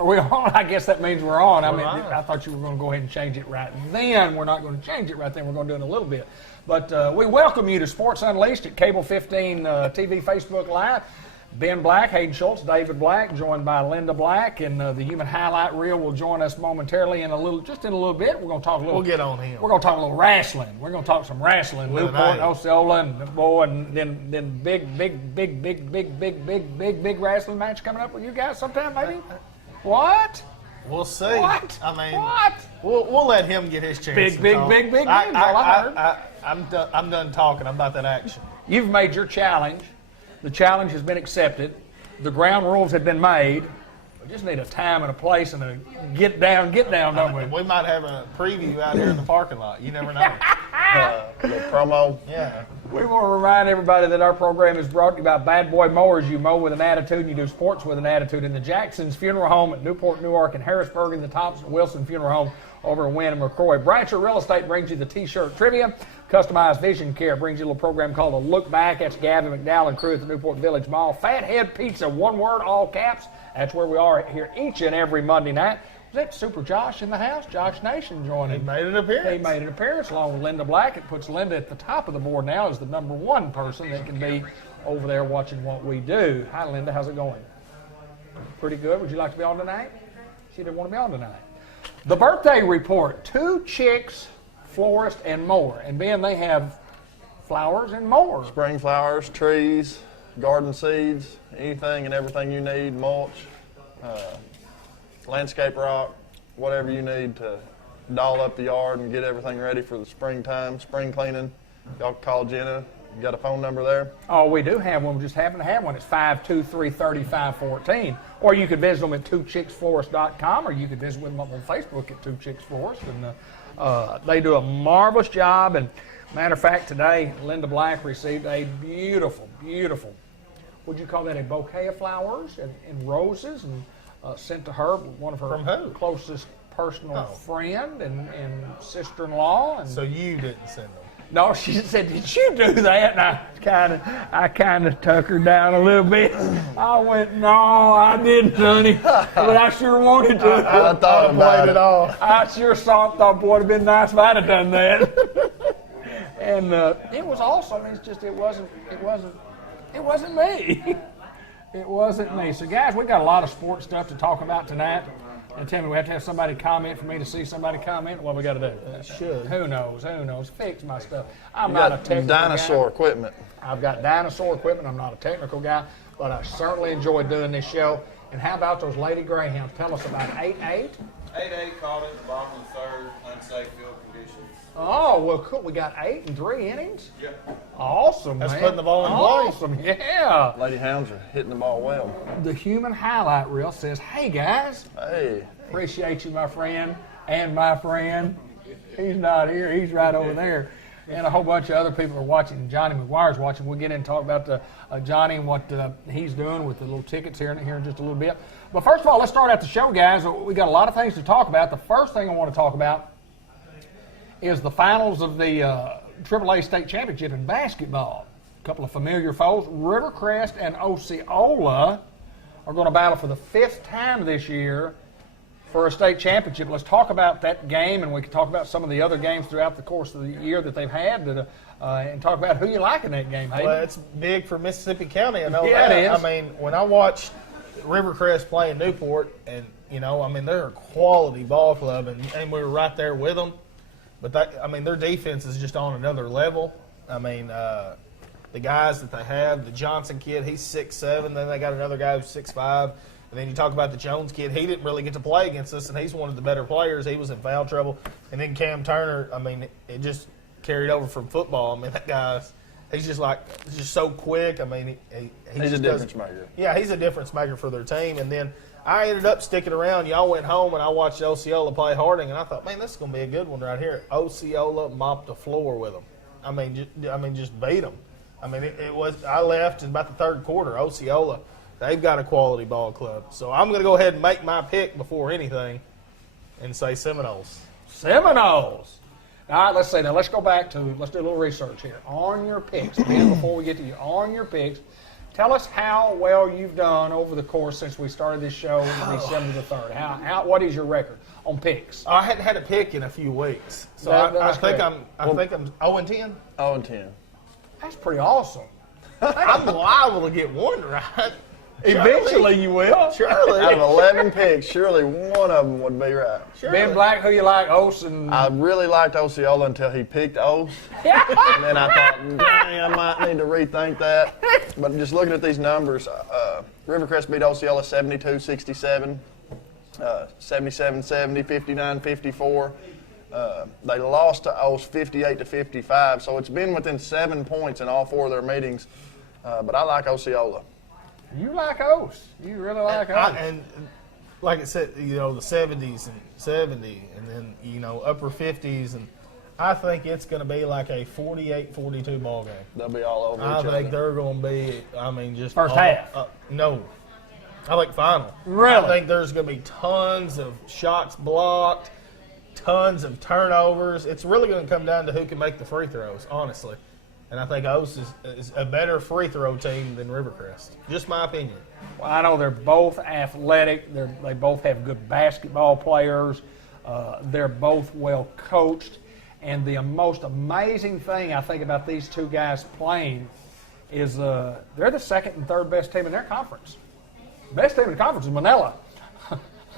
Are we on? I guess that means we're on. We're on. I thought you were going to go ahead and change it right then. We're not going to change it right then. We're going to do it in a little bit. But we welcome you to Sports Unleashed at Cable 15 TV, Facebook Live. Ben Black, Hayden Schultz, David Black, joined by Linda Black, and the human highlight reel will join us momentarily in a little bit. We're going to talk a little. We'll get on him. We're going to talk a little wrestling. We're going to talk some wrestling. Newport, Osceola, and boy, and then big wrestling match coming up with you guys sometime, maybe. What? We'll see. What? I mean, what? We'll let him get his chance. Big games. I'm done talking. I'm about that action. You've made your challenge. The challenge has been accepted. The ground rules have been made. We just need a time and a place and a get down, don't we? We might have a preview out here in the parking lot. You never know. Little promo. Yeah. We want to remind everybody that our program is brought to you by Bad Boy Mowers. You mow with an attitude and you do sports with an attitude. In the Jackson's Funeral Home at Newport, Newark, and Harrisburg, in the Thompson Wilson Funeral Home over in Wynn and McCrory. Brancher Real Estate brings you the T-shirt trivia. Customized Vision Care brings you a little program called A Look Back. That's Gavin McDowell and crew at the Newport Village Mall. Fathead Pizza, one word, all caps. That's where we are here each and every Monday night. Is that Super Josh in the house? Josh Nation joining. He made an appearance. He made an appearance along with Linda Black. It puts Linda at the top of the board now as the number one person that can be over there watching what we do. Hi, Linda. How's it going? Pretty good. Would you like to be on tonight? She didn't want to be on tonight. The birthday report. 2 chicks, florist, and mower. And Ben, they have flowers and more. Spring flowers, trees, garden seeds, anything and everything you need, mulch, landscape rock, whatever you need to doll up the yard and get everything ready for the springtime, spring cleaning. Y'all can call Jenna. You got a phone number there? Oh, we do have one. We just happen to have one. It's 523-3514. Or you could visit them at twochicksflorist.com, or you could visit with them on Facebook at Two Chicks Florist. And they do a marvelous job. And matter of fact, today, Linda Black received a beautiful, would you call that a bouquet of flowers and roses, and sent to her, one of her closest personal friend and sister-in-law. And so you didn't send them? No, she said, "Did you do that?" And I kind of took her down a little bit. I went, "No, I didn't, honey, but I sure wanted to." I thought about it all. I sure thought, boy, it'd have been nice if I'd have done that. And it was awesome. It's just it wasn't me. It wasn't me. So, guys, we got a lot of sports stuff to talk about tonight. And tell me, we have to have somebody comment for me to see somebody comment? What we got to do? Should. Who knows? Fix my stuff. I'm not a technical dinosaur guy. equipment. I've got dinosaur equipment. I'm not a technical guy, but I certainly enjoy doing this show. And how about those Lady Greyhounds? Tell us about 8-8. 8-8 caught it, the bottom of the third, unsafe field conditions. Oh, well, cool. We got 8 in 3 innings? Yeah. Awesome, That's man. putting the ball in play. Awesome, yeah. Lady Hounds are hitting the ball well. The human highlight reel says, "Hey, guys. Hey. Appreciate you, my friend, and my friend." He's not here. He's right over there. And a whole bunch of other people are watching. Johnny McGuire's watching. We'll get in and talk about Johnny and what he's doing with the little tickets here in just a little bit. But first of all, let's start out the show, guys. We got a lot of things to talk about. The first thing I want to talk about is the finals of the AAA State Championship in basketball. A couple of familiar foes. Rivercrest and Osceola are going to battle for the 5th time this year for a state championship. Let's talk about that game, and we can talk about some of the other games throughout the course of the year that they've had, and talk about who you like in that game, Hayden. Well, it's big for Mississippi County. I know Yeah, that. it is. I mean, when I watched Rivercrest play in Newport, and they're a quality ball club, and we were right there with them. But their defense is just on another level. The guys that they have, the Johnson kid, he's 6'7". Then they got another guy who's 6'5". And then you talk about the Jones kid. He didn't really get to play against us, and he's one of the better players. He was in foul trouble. And then Cam Turner, it just carried over from football. That guy's he's just so quick. He's a difference maker. Yeah, he's a difference maker for their team. And then I ended up sticking around. Y'all went home, and I watched Osceola play Harding, and I thought, man, this is going to be a good one right here. Osceola mopped the floor with them. Just beat them. It was. I left in about the third quarter. Osceola, they've got a quality ball club. So I'm going to go ahead and make my pick before anything and say Seminoles. Seminoles. All right, let's say now. Let's go back to, let's do a little research here. On your picks, Ben, before we get to you, on your picks, Tell us how well you've done over the course since we started this show December the 3rd. What is your record on picks? I hadn't had a pick in a few weeks, so I think I'm 0-10. 0-10. That's pretty awesome. I'm liable to get one right. Eventually you will. Surely. Out of 11 picks, surely one of them would be right. Surely. Ben Black, who you like, Ose and... I really liked Osceola until he picked Ose. And then I thought, dang, I might need to rethink that. But just looking at these numbers, Rivercrest beat Osceola 72-67, 77-70, 59-54. They lost to Ose 58-55, so it's been within 7 points in all 4 of their meetings. But I like Osceola. You like Ose. You really like Ose. And like I said, the 70s and 70, and then, upper 50s. And I think it's going to be like a 48-42 ball game. They'll be all over I each other. think they're going to be, just First half. No. I think final. Really? I think there's going to be tons of shots blocked, tons of turnovers. It's really going to come down to who can make the free throws, honestly. And I think Ose is a better free throw team than Rivercrest. Just my opinion. Well, I know they're both athletic. They both have good basketball players. They're both well coached. And the most amazing thing I think about these two guys playing is they're the second and third best team in their conference. Best team in the conference is Manila.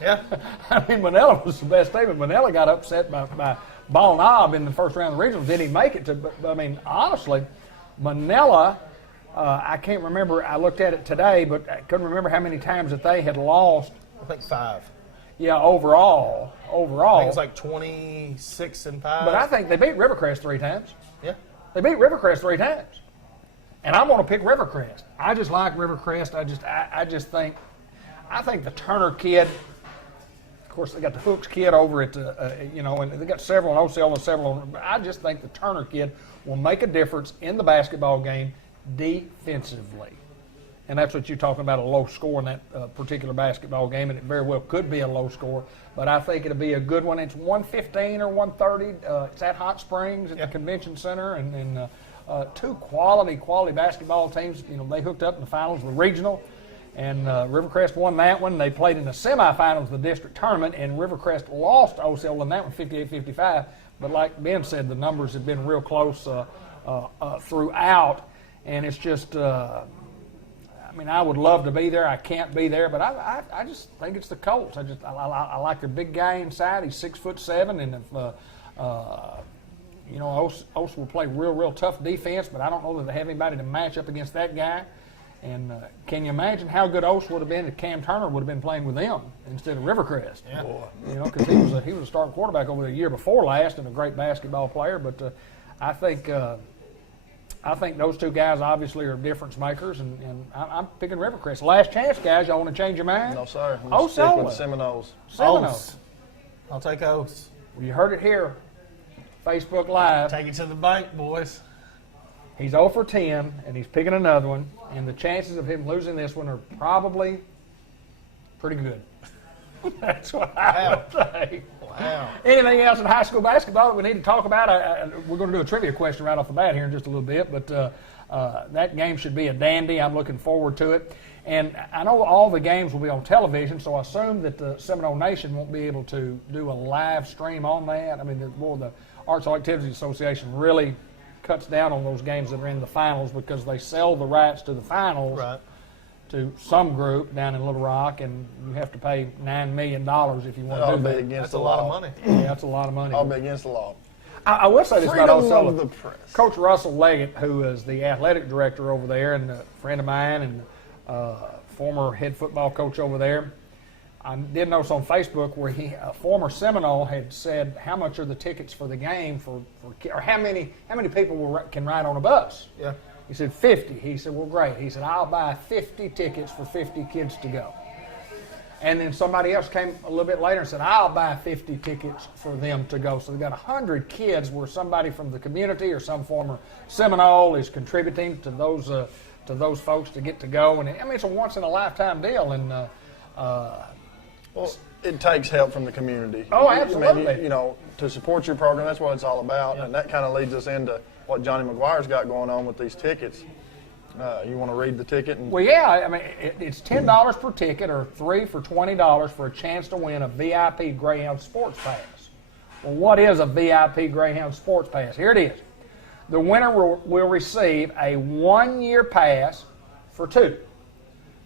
Yeah. I mean, Manila was the best team, and Manila got upset by Ball Knob in the first round of the regionals. Didn't even make it to, but I mean, honestly, Manila, I can't remember, I looked at it today, but I couldn't remember how many times that they had lost. I think 5. Yeah, overall. I think it's like 26-5. But I think they beat Rivercrest 3 times. Yeah. They beat Rivercrest 3 times. And I'm going to pick Rivercrest. I just like Rivercrest. I think the Turner kid, of course, they got the Hooks kid over at, and they got several in Osceola and several. I just think the Turner kid will make a difference in the basketball game defensively. And that's what you're talking about, a low score in that particular basketball game, and it very well could be a low score. But I think it'll be a good one. It's 115 or 130. It's at Hot Springs at the Convention Center, and two quality basketball teams. They hooked up in the finals of the regional. And Rivercrest won that one. They played in the semifinals of the district tournament, and Rivercrest lost to Osceola in that one, 58-55. But like Ben said, the numbers have been real close throughout, and it's just, I would love to be there. I can't be there, but I just think it's the Colts. I like their big guy inside. He's 6'7", and if Ose will play real tough defense, but I don't know that they have anybody to match up against that guy. And can you imagine how good Ose would have been if Cam Turner would have been playing with them instead of Rivercrest? Yeah. Because he was a starting quarterback over the year before last and a great basketball player. But I think those two guys obviously are difference makers, and I'm picking Rivercrest. Last chance, guys. Y'all want to change your mind? No, sir. Osceola. Stick with Seminoles. Seminoles. I'll take Ose. Well, you heard it here. Facebook Live. Take it to the bank, boys. He's 0 for 10, and he's picking another one. And the chances of him losing this one are probably pretty good. That's what I would say. Wow. Anything else in high school basketball that we need to talk about? We're going to do a trivia question right off the bat here in just a little bit, but that game should be a dandy. I'm looking forward to it. And I know all the games will be on television, so I assume that the Seminole Nation won't be able to do a live stream on that. I mean, the Arts and Activities Association really cuts down on those games that are in the finals because they sell the rights to the finals to some group down in Little Rock, and you have to pay $9 million if you want to do that. That's a lot of money. Yeah, that's a lot of money. I'll be against the law. I will say this Freedom about Osceola. of the press. Coach Russell Leggett, who is the athletic director over there and a friend of mine and former head football coach over there, I did notice on Facebook where a former Seminole had said how much are the tickets for the game or how many people can ride on a bus. Yeah. He said 50. He said, well, great. He said, I'll buy 50 tickets for 50 kids to go. And then somebody else came a little bit later and said, I'll buy 50 tickets for them to go. So they got 100 kids where somebody from the community or some former Seminole is contributing to those folks to get to go. And it's a once in a lifetime deal. And well, it takes help from the community. Oh, absolutely. I mean, to support your program, that's what it's all about. Yeah. And that kind of leads us into what Johnny McGuire's got going on with these tickets. You want to read the ticket? Well, yeah, I mean, it's $10 per ticket or $3 for $20 for a chance to win a VIP Greyhound Sports Pass. Well, what is a VIP Greyhound Sports Pass? Here it is. The winner will receive a 1-year pass for 2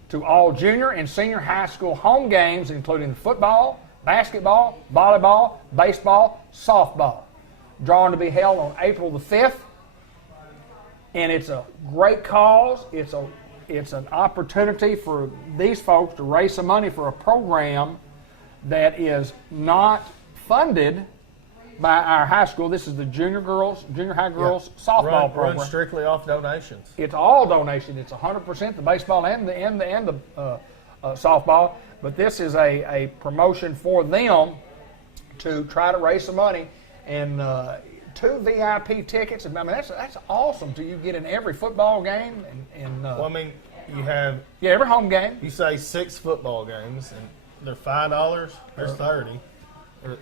to all junior and senior high school home games, including football, basketball, volleyball, baseball, softball. Drawing to be held on April the 5th. And it's a great cause. It's an opportunity for these folks to raise some money for a program that is not funded by our high school. This is the junior high girls softball program. Run strictly off donations. It's all donation. It's 100% the baseball and the softball. But this is a promotion for them to try to raise some money. And 2 VIP tickets. I mean, that's awesome. Do you get in every football game? Well, I mean, you have every home game. You say 6 football games, and they're $5. There's 30.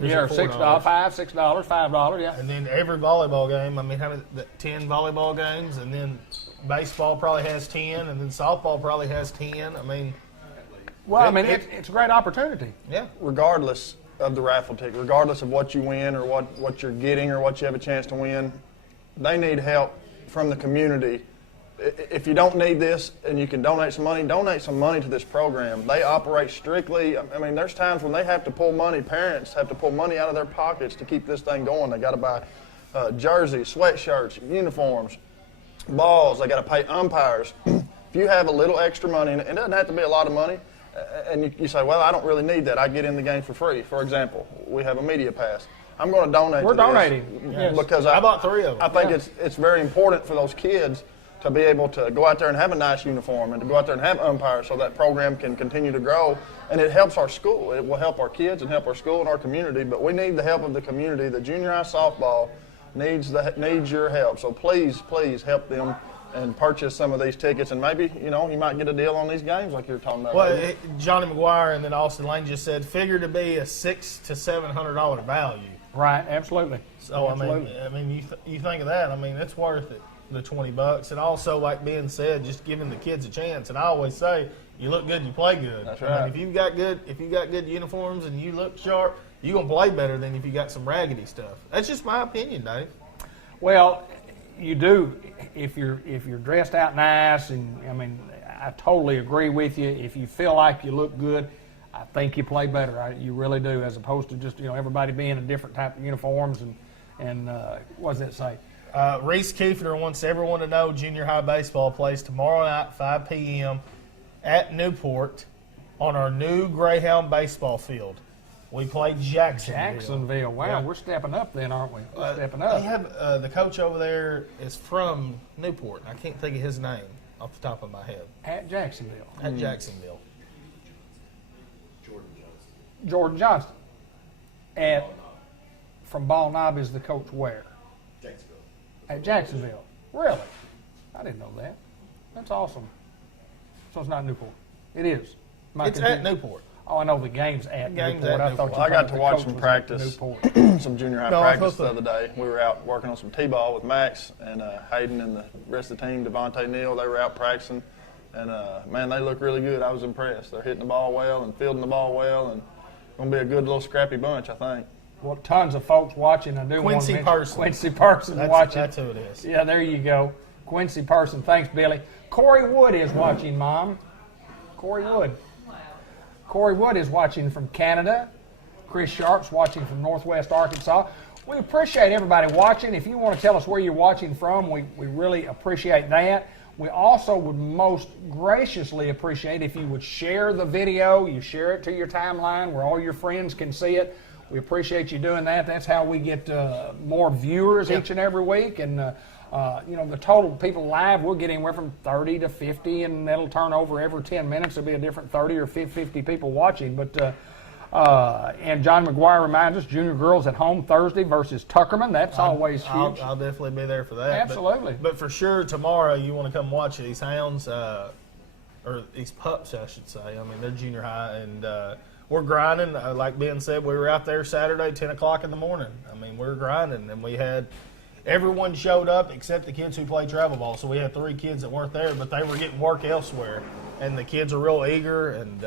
Yeah, $6, $5, $6, $5. Yeah. And then every volleyball game. I mean, how many? 10 volleyball games, and then baseball probably has 10, and then softball probably has 10. I mean, well, it's a great opportunity. Yeah. Regardless of the raffle ticket, regardless of what you win or what you're getting or what you have a chance to win, they need help from the community. If you don't need this and you can donate some money to this program. They operate strictly, I mean, there's times when they have to pull money, parents have to pull money out of their pockets to keep this thing going. They got to buy jerseys, sweatshirts, uniforms, balls, they got to pay umpires. If you have a little extra money, and it doesn't have to be a lot of money, and you say, well, I don't really need that. I get in the game for free. For example, we have a media pass. I'm going to donate We're to this donating. Yes. Because I bought 3 of them. I think it's very important for those kids to be able to go out there and have a nice uniform and to go out there and have umpires so that program can continue to grow. And it helps our school. It will help our kids and help our school and our community. But we need the help of the community. The junior high softball needs your help. So please help them and purchase some of these tickets, and maybe, you might get a deal on these games like you're talking about. Well, Johnny McGuire and then Austin Lane just said, figure to be a $600 to $700 value. Right, absolutely. So, absolutely. I mean, you think of that, I mean, it's worth it, the $20. And also, like Ben said, just giving the kids a chance. And I always say, you look good, you play good. That's I right. mean, if you got good uniforms and you look sharp, you're going to play better than if you got some raggedy stuff. That's just my opinion, Dave. Well, you do if you're dressed out nice, and I mean, I totally agree with you. If you feel like you look good, I think you play better. You really do, as opposed to just everybody being in different type of uniforms and what does it say? Reese Kiefner wants everyone to know junior high baseball plays tomorrow night, 5 p.m. at Newport on our new Greyhound baseball field. We play Jacksonville. Wow, Yeah. We're stepping up then, aren't we? We're stepping up. They have the coach over there is from Newport. I can't think of his name off the top of my head. At Jacksonville. At Jacksonville. Jordan Johnston. And from Ball Knob is the coach where? Jacksonville. At Jacksonville. Really? I didn't know that. That's awesome. So it's not Newport. It is. It's at Newport. Oh, I know the game's at Game's Newport. at I thought Newport. you I got thought to the watch coach some was at practice, Newport. some junior high No, I was practice supposed the to- other day. We were out working on some T-ball with Max and Hayden and the rest of the team, Devontae Neal. They were out practicing, and man, they look really good. I was impressed. They're hitting the ball well and fielding the ball well, and going to be a good little scrappy bunch, I think. Well, tons of folks watching. I do Quincy want to mention Person. Quincy Person That's watching. who it is. Yeah, there you go. Quincy Person. Thanks, Billy. Corey Wood is watching, Mom. Corey Wood. Corey Wood is watching from Canada. Chris Sharp's watching from Northwest Arkansas. We appreciate everybody watching. If you want to tell us where you're watching from, we really appreciate that. We also would most graciously appreciate if you would share the video. You share it to your timeline where all your friends can see it. We appreciate you doing that. That's how we get more viewers each and every week. And, the total people live, we'll get anywhere from 30 to 50, and that'll turn over every 10 minutes. There'll be a different 30 or 50 people watching. But and John McGuire reminds us, junior girls at home Thursday versus Tuckerman. That's always huge. I'll definitely be there for that. Absolutely. But for sure, tomorrow you want to come watch these hounds, or these pups, I should say. I mean, they're junior high, and we're grinding. Like Ben said, we were out there Saturday, 10 o'clock in the morning. I mean, we're grinding, and we had everyone showed up except the kids who played travel ball. So we had 3 kids that weren't there, but they were getting work elsewhere. And the kids are real eager and,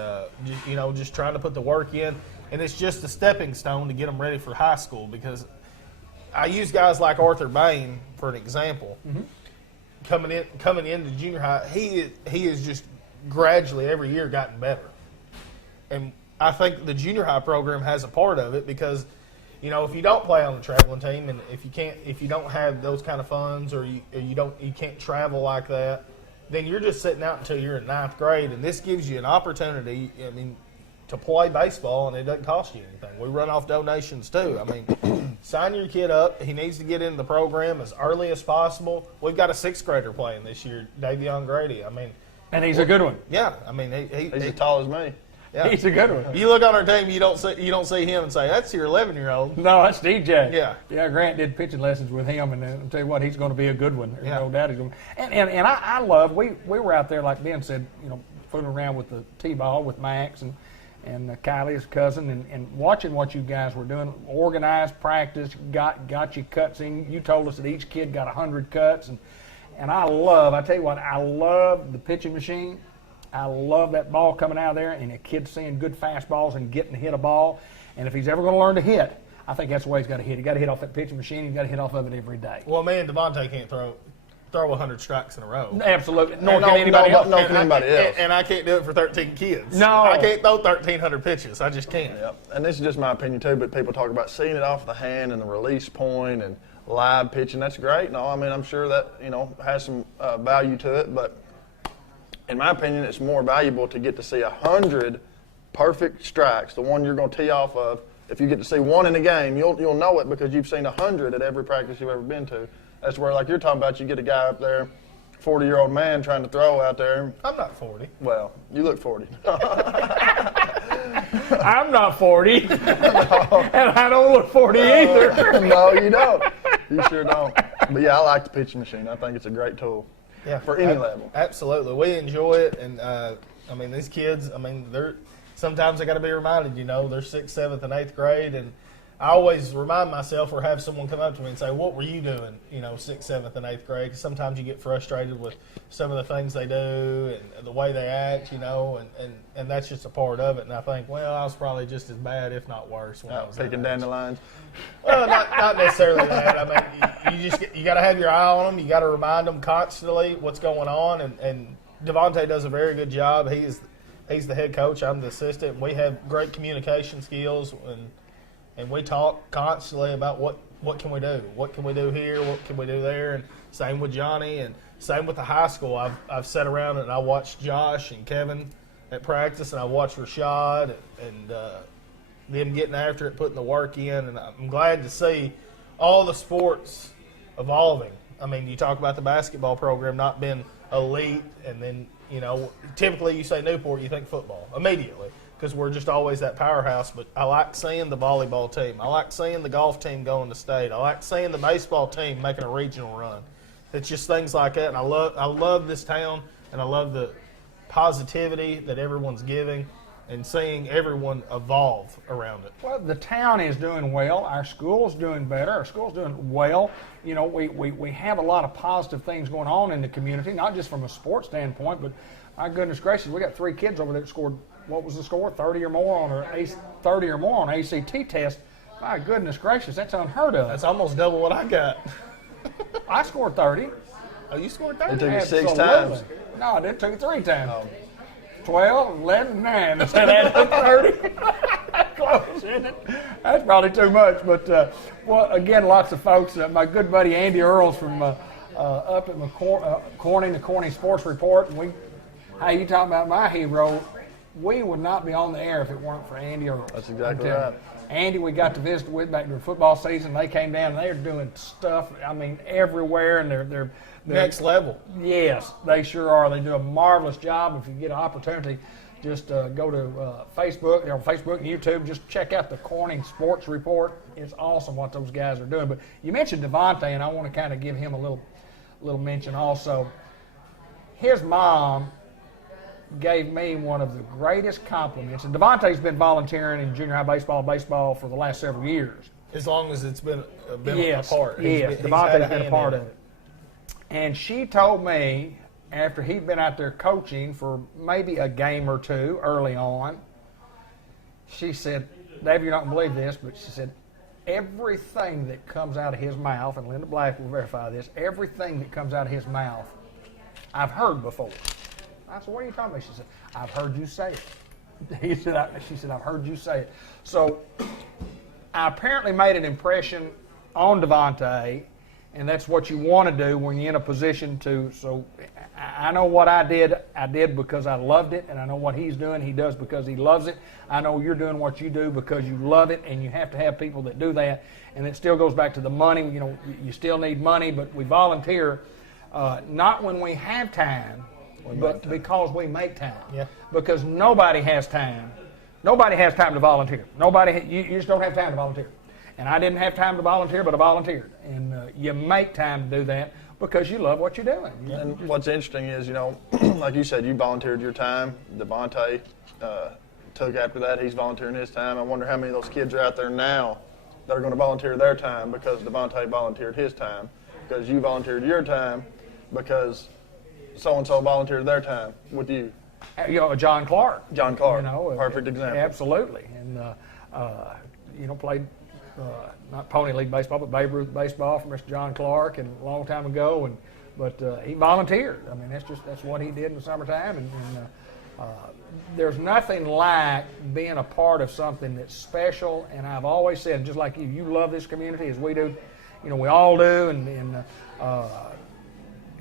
just trying to put the work in. And it's just a stepping stone to get them ready for high school, because I use guys like Arthur Bain for an example. Coming into junior high, he is just gradually every year gotten better. And I think the junior high program has a part of it, because if you don't play on the traveling team, and if you don't have those kind of funds, or you can't travel like that, then you're just sitting out until you're in 9th grade. And this gives you an opportunity, to play baseball, and it doesn't cost you anything. We run off donations too. Sign your kid up. He needs to get into the program as early as possible. We've got a 6th grader playing this year, Davion Grady. And he's a good one. Yeah, He's as tall as me. yeah. He's a good one. You look on our team, you don't see him and say, "That's your 11-year-old." No, that's DJ. Yeah. Yeah, Grant did pitching lessons with him, and I'll tell you what, he's going to be a good one. There's Yeah. no doubt he's going to. And I love, we were out there, like Ben said, fooling around with the T-ball with Max and Kylie's cousin, and watching what you guys were doing, organized practice, got you cuts in. You told us that each kid got 100 cuts, and I tell you what, I love the pitching machine. I love that ball coming out of there, and a kid seeing good fastballs and getting to hit a ball. And if he's ever going to learn to hit, I think that's the way he's got to hit. He's got to hit off that pitching machine. He's got to hit off of it every day. Well, me and Devontae can't throw 100 strikes in a row. Absolutely. Nor can anybody else. No, can anybody else. And I can't do it for 13 kids. No. I can't throw 1,300 pitches. I just can't. Yep. And this is just my opinion too, but people talk about seeing it off the hand and the release point and live pitching. That's great. No, I'm sure that has some value to it, but in my opinion, it's more valuable to get to see 100 perfect strikes, the one you're going to tee off of. If you get to see one in a game, you'll know it because you've seen 100 at every practice you've ever been to. That's where, like you're talking about, you get a guy up there, 40-year-old man trying to throw out there. I'm not 40. Well, you look 40. I'm not 40, and I don't look 40 either. No, you don't. You sure don't. But yeah, I like the pitching machine. I think it's a great tool. Yeah, for any level. Absolutely. We enjoy it. And, these kids, sometimes they got to be reminded, they're 6th, 7th, and 8th grade. And I always remind myself or have someone come up to me and say, "What were you doing, 6th, 7th, and 8th grade?" Because sometimes you get frustrated with some of the things they do and the way they act, and that's just a part of it. And I think, well, I was probably just as bad, if not worse, when I was picking dandelions. Well, not necessarily that. You got to have your eye on them. You got to remind them constantly what's going on. And Devontae does a very good job. He's the head coach. I'm the assistant. And we have great communication skills, and we talk constantly about what can we do, what can we do here, what can we do there. And same with Johnny, and same with the high school. I've sat around and I watched Josh and Kevin at practice, and I watched Rashad and them getting after it, putting the work in, and I'm glad to see all the sports evolving. You talk about the basketball program not being elite, and then, typically you say Newport, you think football immediately because we're just always that powerhouse, but I like seeing the volleyball team. I like seeing the golf team going to state. I like seeing the baseball team making a regional run. It's just things like that, and I love this town, and I love the positivity that everyone's giving, and seeing everyone evolve around it. Well, the town is doing well. Our school's doing better. Our school's doing well. We have a lot of positive things going on in the community, not just from a sports standpoint, but my goodness gracious, we got 3 kids over there that scored, what was the score? 30 or more on ACT test. My goodness gracious, that's unheard of. That's almost double what I got. I scored 30. Oh, you scored 30? It took you 6 Absolutely. times. No, I didn't. Took it 3 times. 12, 11, 9. That's how that took 30. Close, isn't it? That's probably too much. But, again, lots of folks. My good buddy Andy Earls from up at Corning, the Corning Sports Report. And you talking about my hero. We would not be on the air if it weren't for Andy Earls. That's exactly right. Andy, we got to visit with back during football season. They came down and they're doing stuff, everywhere, and they're Next level. Yes, they sure are. They do a marvelous job. If you get an opportunity, just go to Facebook, Facebook and YouTube. Just check out the Corning Sports Report. It's awesome what those guys are doing. But you mentioned Devontae, and I want to kind of give him a little mention also. His mom gave me one of the greatest compliments. And Devontae's been volunteering in junior high baseball for the last several years. As long as it's been Yes, a part. yes, He's Devontae's had a been a hand part in of it. And she told me, after he'd been out there coaching for maybe a game or two early on, she said, Dave, you're not going to believe this, but she said, everything that comes out of his mouth, and Linda Black will verify this, everything that comes out of his mouth, I've heard before. I said, what are you talking about? She said, I've heard you say it. She said, I've heard you say it. So I apparently made an impression on Devontae, and that's what you want to do when you're in a position to. So I know what I did because I loved it, and I know what he's doing, he does because he loves it. I know you're doing what you do because you love it, and you have to have people that do that. And it still goes back to the money. You know, you still need money, but we volunteer not when we have time, but because we make time. Yeah. Because nobody has time. Nobody has time to volunteer. You just don't have time to volunteer. And I didn't have time to volunteer, but I volunteered. And you make time to do that because you love what you're doing. And what's interesting is, you know, like you said, you volunteered your time. Devontae took after that. He's volunteering his time. I wonder how many of those kids are out there now that are going to volunteer their time because Devontae volunteered his time, because you volunteered your time, because so-and-so volunteered their time with you. You know, John Clark. John Clark, You know, perfect example. Absolutely. And, you know, played not Pony League baseball, but Babe Ruth baseball for Mr. John Clark, and a long time ago. But he volunteered. I mean, that's what he did in the summertime. And there's nothing like being a part of something that's special. And I've always said, just like you love this community as we do. You know, we all do. And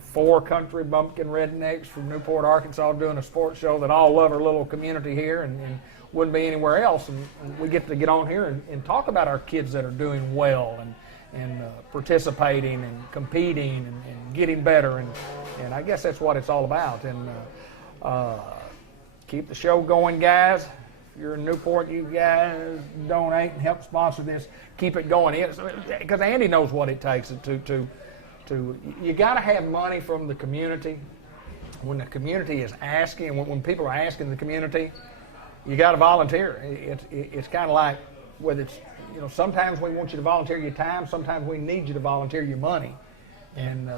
4 country bumpkin rednecks from Newport, Arkansas, doing a sports show that all love our little community here and wouldn't be anywhere else. And we get to get on here and talk about our kids that are doing well and participating and competing and getting better. And I guess that's what it's all about. And keep the show going, guys. If you're in Newport, you guys donate and help sponsor this. Keep it going. Because Andy knows what it takes to you got to have money from the community. When the community is asking, when people are asking the community, you got to volunteer. It's kind of like whether it's, you know, sometimes we want you to volunteer your time, sometimes we need you to volunteer your money. And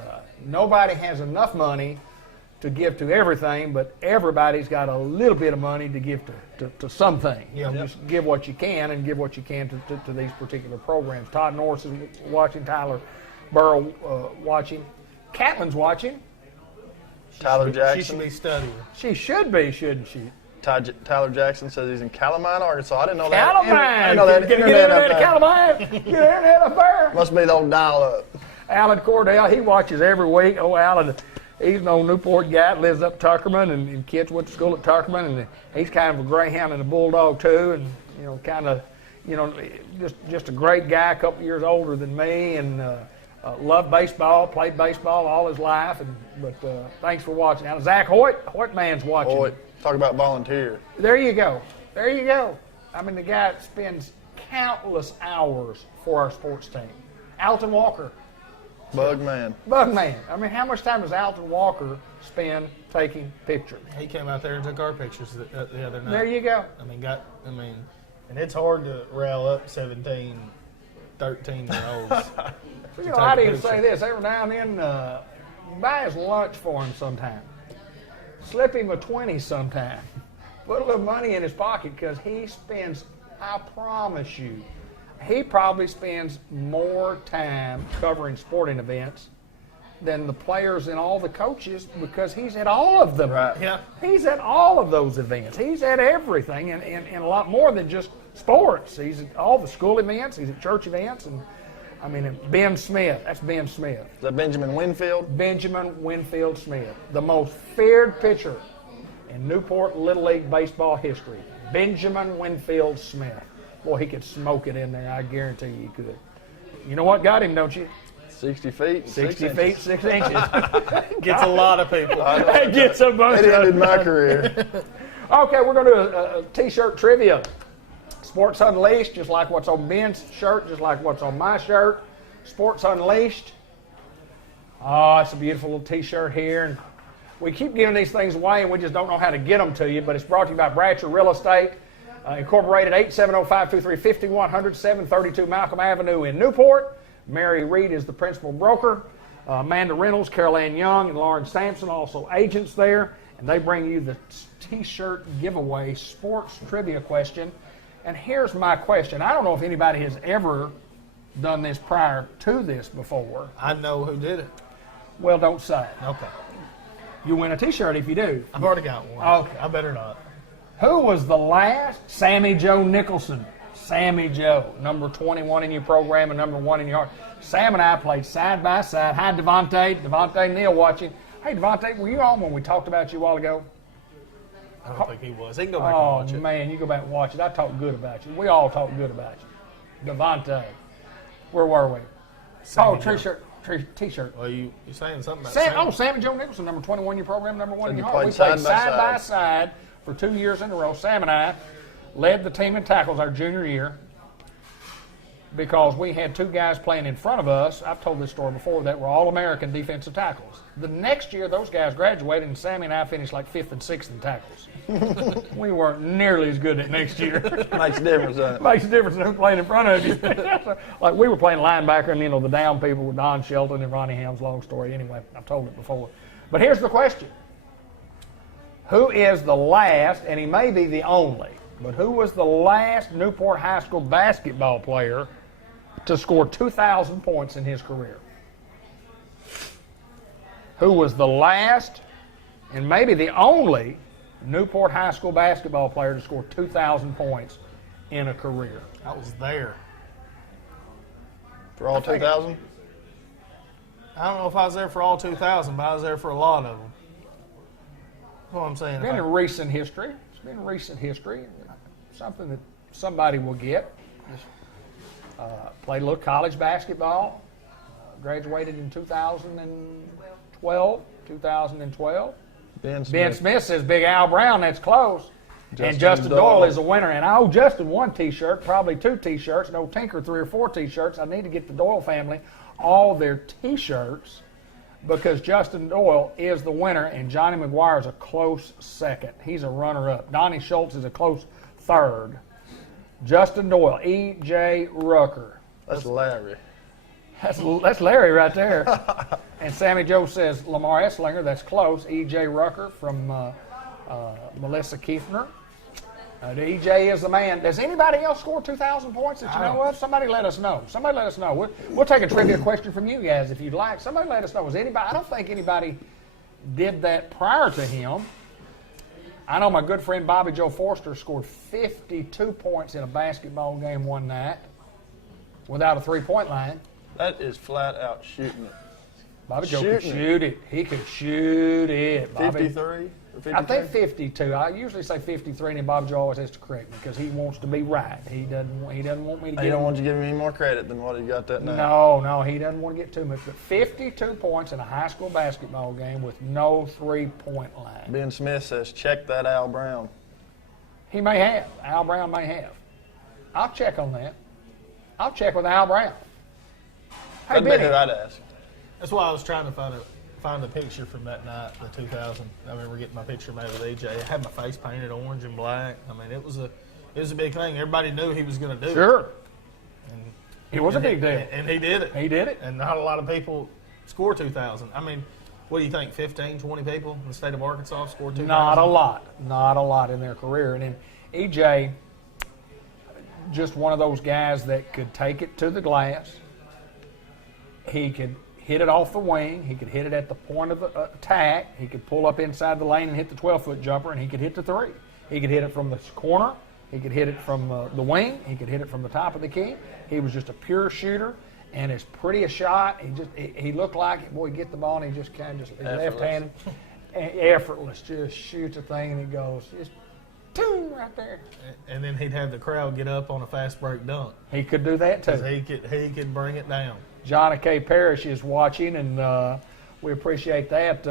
nobody has enough money to give to everything, but everybody's got a little bit of money to give to something. You know, just give what you can and give what you can to these particular programs. Todd Norris is watching, Tyler Burrow watching. Catlin's watching. Tyler Jackson. She should be studying. She should be, shouldn't she? Tyler Jackson says he's in Calamine, Arkansas. I didn't know that. Calamine! I know that. Get internet up there. Calamine! Get internet up there. Must be the old dial-up. Alan Cordell, he watches every week. Oh, Alan, he's an old Newport guy, lives up Tuckerman, and kids went to school at Tuckerman, and he's kind of a greyhound and a bulldog too, and you know, kind of, you know, just a great guy, a couple years older than me, and loved baseball, played baseball all his life, but thanks for watching. Now, Zach Hoytman's watching. Boy, talk about volunteer. There you go. There you go. I mean, the guy spends countless hours for our sports team. Alton Walker. Bugman. I mean, how much time does Alton Walker spend taking pictures? He came out there and took our pictures the other night. There you go. And it's hard to rail up 17, 13-year-olds. You know, I'd even say this. Every now and then, buy his lunch for him sometime. Slip him a 20 sometime. Put a little money in his pocket, because he spends, I promise you, he probably spends more time covering sporting events than the players and all the coaches, because he's at all of them. Right. Yeah. He's at all of those events. He's at everything, and a lot more than just sports. He's at all the school events. He's at church events. And I mean, Ben Smith. That's Ben Smith. Is that Benjamin Winfield? Benjamin Winfield Smith, the most feared pitcher in Newport Little League baseball history. Benjamin Winfield Smith. Boy, he could smoke it in there. I guarantee you he could. You know what got him, don't you? 60 feet. 60 feet, 6 inches. Gets a lot of people. That gets a bunch It of ended my career. Okay, we're going to do a T-shirt trivia. Sports Unleashed, just like what's on Ben's shirt, just like what's on my shirt. Sports Unleashed. Oh, it's a beautiful little T-shirt here. And we keep giving these things away, and we just don't know how to get them to you. But it's brought to you by Bratcher Real Estate. Incorporated, 870-523-5100, 732 Malcolm Avenue in Newport. Mary Reed is the principal broker. Amanda Reynolds, Carol Ann Young, and Lauren Sampson, also agents there. And they bring you the T-shirt giveaway sports trivia question. And here's my question. I don't know if anybody has ever done this prior to this before. I know who did it. Well, don't say it. Okay. You win a T-shirt if you do. I've already got one. Okay. I better not. Who was the last? Sammy Joe Nicholson. Sammy Joe, number 21 in your program and number 1 in your heart. Sam and I played side by side. Hi, Devontae. Devontae and Neil watching. Hey, Devontae, were you on when we talked about you a while ago? I don't think he was. He can go back and watch it. Man, you go back and watch it. I talk good about you. We all talk good about you. Devontae. Where were we? Sammy T-shirt. T-shirt. Well, you saying something about Sam? Sammy Joe Nicholson, number 21 in your program, number 1 in And your you heart. We played played side by side by side for 2 years in a row. Sam and I led the team in tackles our junior year because we had 2 guys playing in front of us. I've told this story before, that were All-American defensive tackles. The next year, those guys graduated, and Sammy and I finished like 5th and 6th in tackles. We weren't nearly as good that next year. Makes a difference, doesn't it? Makes a difference in who's playing in front of you. Like we were playing linebacker, and the down people were Don Shelton and Ronnie Helms. Long story. Anyway, I've told it before. But here's the question. Who is the last, and he may be the only, but who was the last Newport High School basketball player to score 2,000 points in his career? Who was the last, and maybe the only, Newport High School basketball player to score 2,000 points in a career? I was there. For all 2,000? I don't know if I was there for all 2,000, but I was there for a lot of them. That's what I'm saying. It's been in recent history. It's been recent history. Something that somebody will get. Played a little college basketball. Graduated in 2012. Ben Ben Smith says Big Al Brown. That's close. And Justin Doyle. Doyle is a winner. And I owe Justin 1 T-shirt, probably 2 T-shirts. And owe Tinker 3 or 4 T-shirts. I need to get the Doyle family all their T-shirts because Justin Doyle is the winner and Johnny McGuire is a close second. He's a runner-up. Donnie Schultz is a close third. Justin Doyle, E.J. Rucker. That's Larry. That's Larry right there. And Sammy Joe says Lamar Esslinger. That's close. E.J. Rucker from Melissa Kiefner. The E.J. is the man. Does anybody else score 2,000 points that you know of? Somebody let us know. Somebody let us know. We'll take a trivia question from you guys if you'd like. Somebody let us know. I don't think anybody did that prior to him. I know my good friend Bobby Joe Forster scored 52 points in a basketball game one night without a three-point line. That is flat out shooting it. Bobby Joe could shoot it. He could shoot it. Bobby. 53? Or 52? I think 52. I usually say 53, and then Bobby Joe always has to correct me because he wants to be right. He doesn't want me to get. He don't want you to give him any more credit than what he got that night. No, he doesn't want to get too much. But 52 points in a high school basketball game with no three-point line. Ben Smith says, check that Al Brown. He may have. Al Brown may have. I'll check on that. I'll check with Al Brown. Hey, That'd be Benny. who I'd ask. That's why I was trying to find a picture from that night, the 2000. I remember getting my picture made with AJ. I had my face painted orange and black. I mean, it was a big thing. Everybody knew he was going to do it. Sure. And It was a big deal. And he did it. He did it. And not a lot of people score 2,000. I mean, what do you think, 15, 20 people in the state of Arkansas scored 2,000? Not a lot. Not a lot in their career. And then EJ, just one of those guys that could take it to the glass. He could hit it off the wing. He could hit it at the point of the attack. He could pull up inside the lane and hit the 12-foot jumper, and he could hit the three. He could hit it from the corner. He could hit it from the wing. He could hit it from the top of the key. He was just a pure shooter, and as pretty a shot. He looked like it. Boy, get the ball, and he just kind of left-handed, effortless, just shoots a thing, and it goes just boom right there. And then he'd have the crowd get up on a fast break dunk. He could do that too. 'Cause he could bring it down. John K. Parrish is watching, and we appreciate that.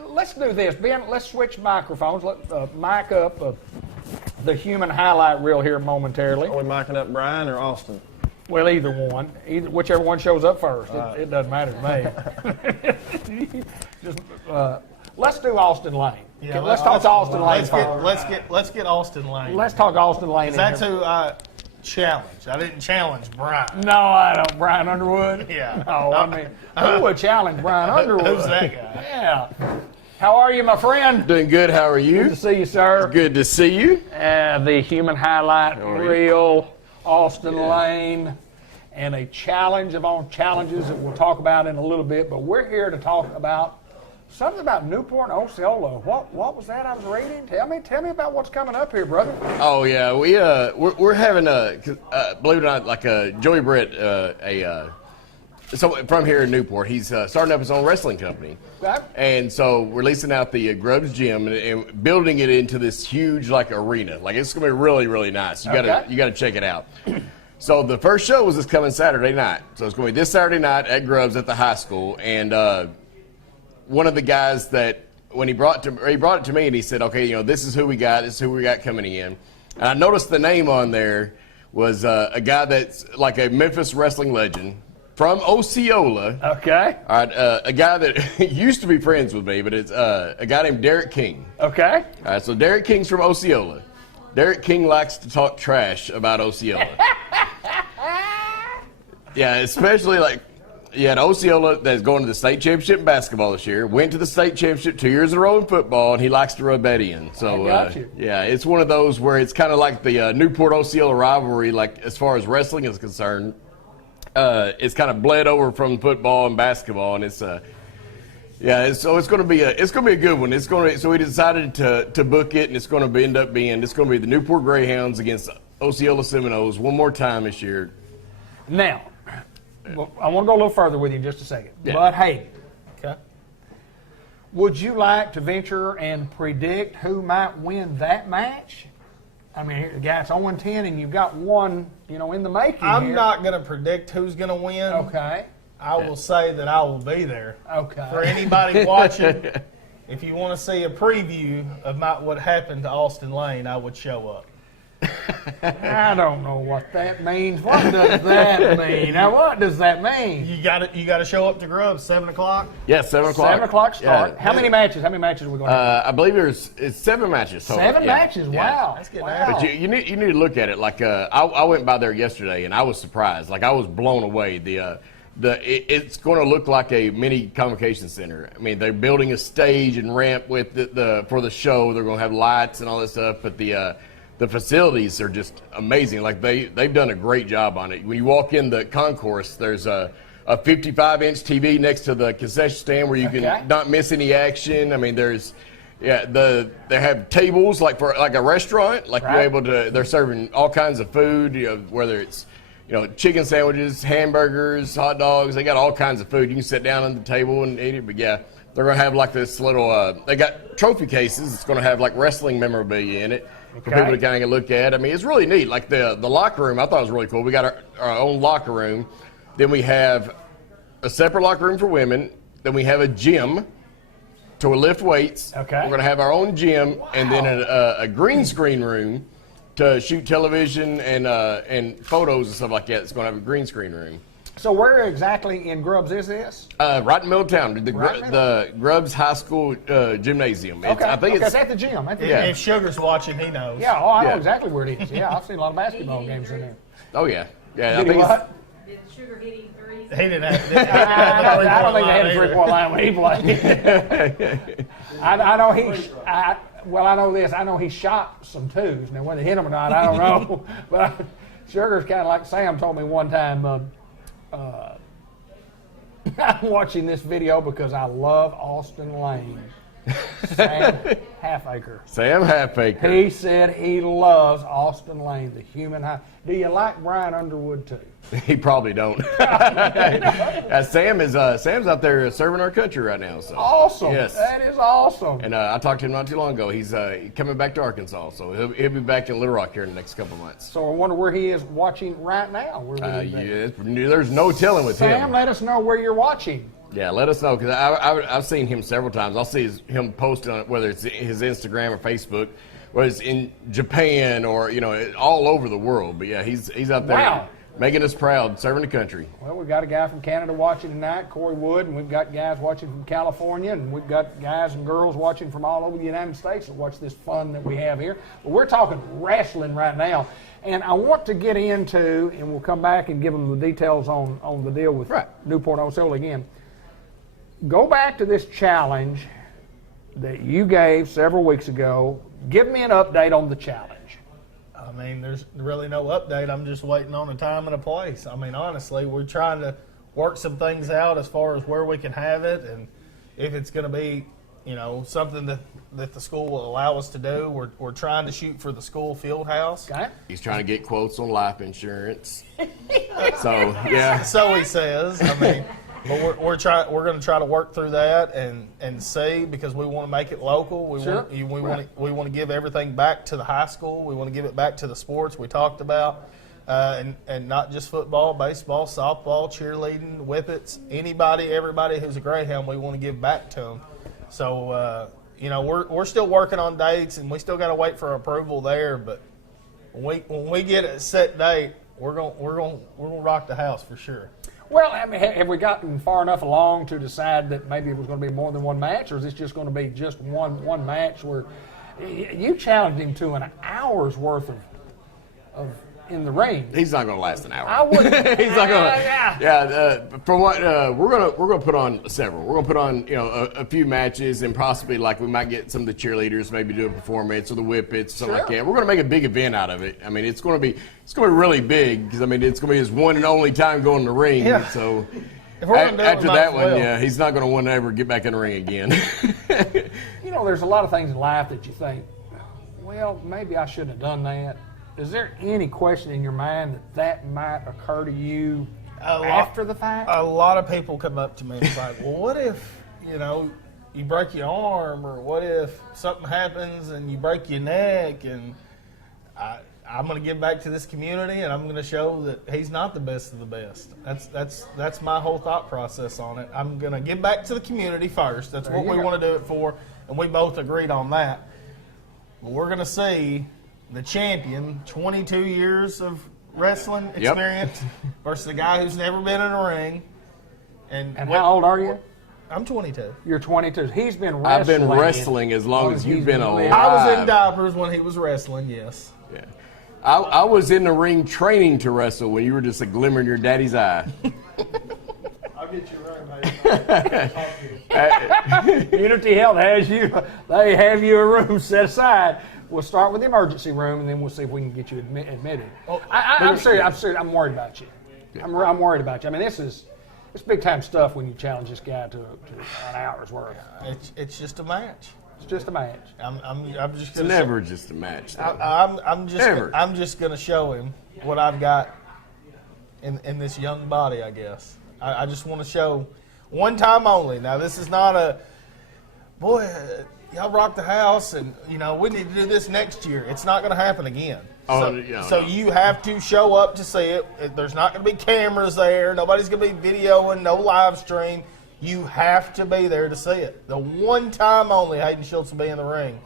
Let's do this, Ben. Let's switch microphones. Let mic up the human highlight reel here momentarily. Are we micing up Brian or Austin? Well, either one, whichever one shows up first. It doesn't matter to me. Just let's do Austin Lane. Yeah, Let's talk to Austin Lane first. Let's get Austin Lane. Let's talk Austin Lane. 'Cause that's who I challenged. I didn't challenge Brian. No, I don't. Brian Underwood? Yeah. Oh, I mean, who would challenge Brian Underwood? Who's that guy? Yeah. How are you, my friend? Doing good. How are you? Good to see you, sir. Good to see you. The human highlight reel, Austin Lane, and a challenge of all challenges that we'll talk about in a little bit. But we're here to talk about something about Newport and Osceola. What was that I was reading? Tell me about what's coming up here, brother. Oh yeah, we're having believe it or not, like Joey Brett, so from here in Newport, he's starting up his own wrestling company. Okay. And so we're leasing out the Grubbs gym and building it into this huge like arena. Like it's gonna be really, really nice. You gotta check it out. So the first show was this coming Saturday night. So it's gonna be this Saturday night at Grubbs at the high school. And one of the guys that when he brought it to me and he said, okay, this is who we got. This is who we got coming in. And I noticed the name on there was a guy that's like a Memphis wrestling legend. From Osceola. Okay. All right, a guy that used to be friends with me, but it's a guy named Derek King. Okay. All right, so Derek King's from Osceola. Derek King likes to talk trash about Osceola. Yeah, especially at Osceola that's going to the state championship in basketball this year. Went to the state championship 2 years in a row in football, and he likes to rub that in. So, I got you. yeah, it's one of those where it's kind of like the Newport-Osceola rivalry, like as far as wrestling is concerned. It's kind of bled over from football and basketball, and so it's going to be a good one. So we decided to book it, and it's going to end up being the Newport Greyhounds against Osceola Seminoles one more time this year. Now, I want to go a little further with you in just a second. Yeah. But hey, Okay. would you like to venture and predict who might win that match? I mean, the guy's 0-10, and you've got one, in the making. I'm not going to predict who's going to win. Okay. I will say that I will be there. Okay. For anybody watching, if you want to see a preview of what happened to Austin Lane, I would show up. I don't know what that means. What does that mean? Now, what does that mean? You got to show up to Grubbs 7:00. Yeah, 7 o'clock. 7 o'clock start. Yeah. How many matches? How many matches are we going to have? I believe it's 7 matches total. 7 Yeah. matches? Yeah. Wow. That's getting Wow. But you need to look at it. Like I went by there yesterday and I was surprised. Like I was blown away. It's going to look like a mini convocation center. I mean, they're building a stage and ramp with for the show. They're going to have lights and all that stuff. But the facilities are just amazing. Like they've done a great job on it. When you walk in the concourse, there's a 55-inch TV next to the concession stand where you can not miss any action. I mean, they have tables like for like a restaurant. Like you're able to. They're serving all kinds of food. Whether it's chicken sandwiches, hamburgers, hot dogs. They got all kinds of food. You can sit down at the table and eat it. But yeah, they're gonna have like this little. They got trophy cases. It's gonna have like wrestling memorabilia in it. For people to kind of look at. I mean, it's really neat. Like the locker room, I thought it was really cool. We got our own locker room. Then we have a separate locker room for women. Then we have a gym to lift weights. Okay. We're going to have our own gym. Wow. And then a green screen room to shoot television and photos and stuff like that. It's going to have a green screen room. So where exactly in Grubbs is this? Right in the middle of town, the Grubbs High School Gymnasium. Okay, I think it's at the gym. If Sugar's watching, he knows. Yeah, I know exactly where it is. Yeah, I've seen a lot of basketball games in there. Oh yeah, yeah. Did he what? Did Sugar hit him threes? He didn't have. I don't think they had a 3-point line when he played. I know I know this. I know he shot some twos. Now whether he hit them or not, I don't know. But Sugar's kind of like Sam told me one time. I'm watching this video because I love Austin Lane. Sam Halfacre. Sam Halfacre. He said he loves Austin Lane, the human high. Do you like Brian Underwood too? He probably don't. Sam's out there serving our country right now. So. Awesome. Yes. That is awesome. And I talked to him not too long ago. He's coming back to Arkansas, so he'll be back in Little Rock here in the next couple of months. So I wonder where he is watching right now. Where there's no telling with him. Sam, let us know where you're watching. Yeah, let us know, because I've seen him several times. I'll see him post on it, whether it's his Instagram or Facebook, whether it's in Japan or all over the world. But yeah, he's out there. Wow. making us proud, serving the country. Well, we've got a guy from Canada watching tonight, Corey Wood, and we've got guys watching from California, and we've got guys and girls watching from all over the United States that watch this fun that we have here. But we're talking wrestling right now, and I want to get into, and we'll come back and give them the details on the deal with Newport Osceola again. Go back to this challenge that you gave several weeks ago. Give me an update on the challenge. I mean, there's really no update. I'm just waiting on a time and a place. I mean, honestly, we're trying to work some things out as far as where we can have it, and if it's going to be, you know, something that the school will allow us to do. We're trying to shoot for the school field house. Okay. He's trying to get quotes on life insurance. So, yeah. So he says. I mean, but we're going to try to work through that and see, because we want to make it local. We want to give everything back to the high school. We want to give it back to the sports we talked about, and not just football, baseball, softball, cheerleading, whippets, everybody who's a Greyhound. We want to give back to them. So you know, we're still working on dates, and we still got to wait for approval there. But when we get a set date, we're gonna rock the house for sure. Well, I mean, have we gotten far enough along to decide that maybe it was going to be more than one match, or is this just going to be just one match where you challenged him to an hour's worth of in the ring? He's not going to last an hour. I wouldn't. He's not going to. Yeah. From what we're going to put on several. We're going to put on a few matches, and possibly like we might get some of the cheerleaders maybe do a performance or the whippets, something like that. We're going to make a big event out of it. I mean, it's going to be really big, because I mean it's going to be his one and only time going in the ring. Yeah. So After that one, yeah, he's not going to want to ever get back in the ring again. You know, there's a lot of things in life that you think, well, maybe I shouldn't have done that. Is there any question in your mind that might occur to you after the fact? A lot of people come up to me and it's like, well, what if, you know, you break your arm, or what if something happens and you break your neck, and I'm going to give back to this community, and I'm going to show that he's not the best of the best. That's my whole thought process on it. I'm going to give back to the community first. That's what we want to do it for, and we both agreed on that. But we're going to see the champion, 22 years of wrestling experience, versus a guy who's never been in a ring. And how old are you? I'm 22. You're 22. He's been wrestling. I've been wrestling as long as you've been alive. I was in diapers when he was wrestling, yes. Yeah. I was in the ring training to wrestle when you were just a glimmer in your daddy's eye. I'll get you right, mate. Unity Health they have you a room set aside. We'll start with the emergency room, and then we'll see if we can get you admitted. I'm serious. I'm worried about you. I'm worried about you. I mean, it's big time stuff when you challenge this guy to an hour's worth. It's just a match. It's just a match. I'm just It's never just a match. I'm just gonna show him what I've got in this young body, I guess. I just want to show one time only. Now, this is not a boy. Y'all rock the house, and you know we need to do this next year. It's not going to happen again. So you have to show up to see it. There's not going to be cameras there. Nobody's going to be videoing. No live stream. You have to be there to see it. The one time only Hayden Schultz will be in the ring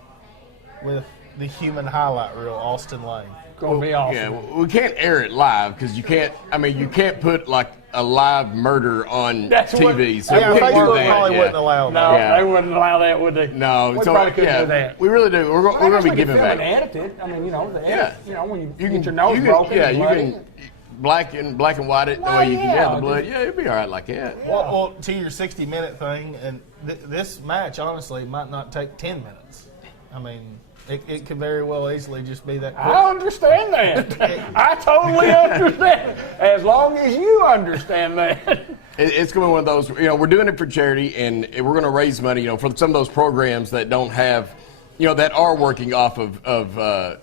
with the human highlight reel, Austin Lane. Going to be awesome. Yeah, we can't air it live because you can't put like a live murder on TV. So yeah, we can't do Facebook that. probably wouldn't allow No, that. they wouldn't allow that, would they? No, we so probably couldn't do that. We really do. We're going to be giving back. Edited. I mean, you know, when you You get your nose broken. Yeah, and you bloody. can black and white it. Well, the way you can yeah, the blood. Yeah, it'd be all right like that. Yeah. Well, to your 60-minute thing, and this match honestly might not take 10 minutes. I mean, it could very well easily just be that quick. I understand that. I totally understand. As long as you understand that. It's going to be one of those, we're doing it for charity, and we're going to raise money, for some of those programs that don't have, that are working off of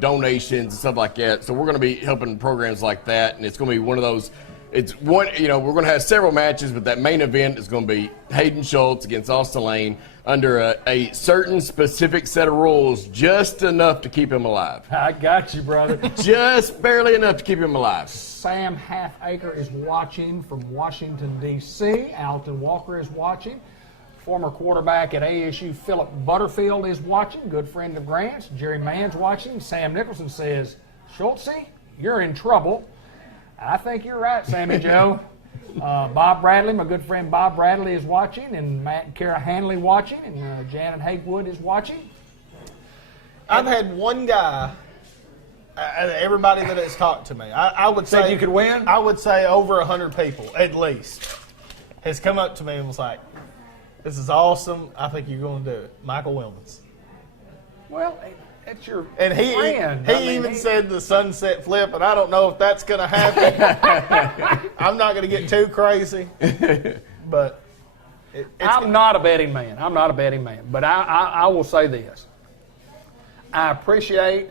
donations and stuff like that. So we're going to be helping programs like that, and it's going to be one of those. We're going to have several matches, but that main event is going to be Hayden Schultz against Austin Lane under a certain specific set of rules, just enough to keep him alive. I got you, brother. Just barely enough to keep him alive. Sam Halfacre is watching from Washington, D.C. Alton Walker is watching. Former quarterback at ASU, Philip Butterfield, is watching. Good friend of Grant's. Jerry Mann's watching. Sam Nicholson says, Schultze, you're in trouble. I think you're right, Sammy Joe. Bob Bradley, my good friend Bob Bradley is watching, and Matt and Kara Hanley watching, and Janet Hagewood is watching. I've had one guy, everybody that has talked to me, I would say Said you could win? I would say over 100 people, at least, has come up to me and was like, this is awesome. I think you're going to do it. Michael Wilmans. Well, it's your And he friend. even said the sunset flip, and I don't know if that's going to happen. I'm not going to get too crazy, but I'm not a betting man. I'm not a betting man. But I will say this. I appreciate.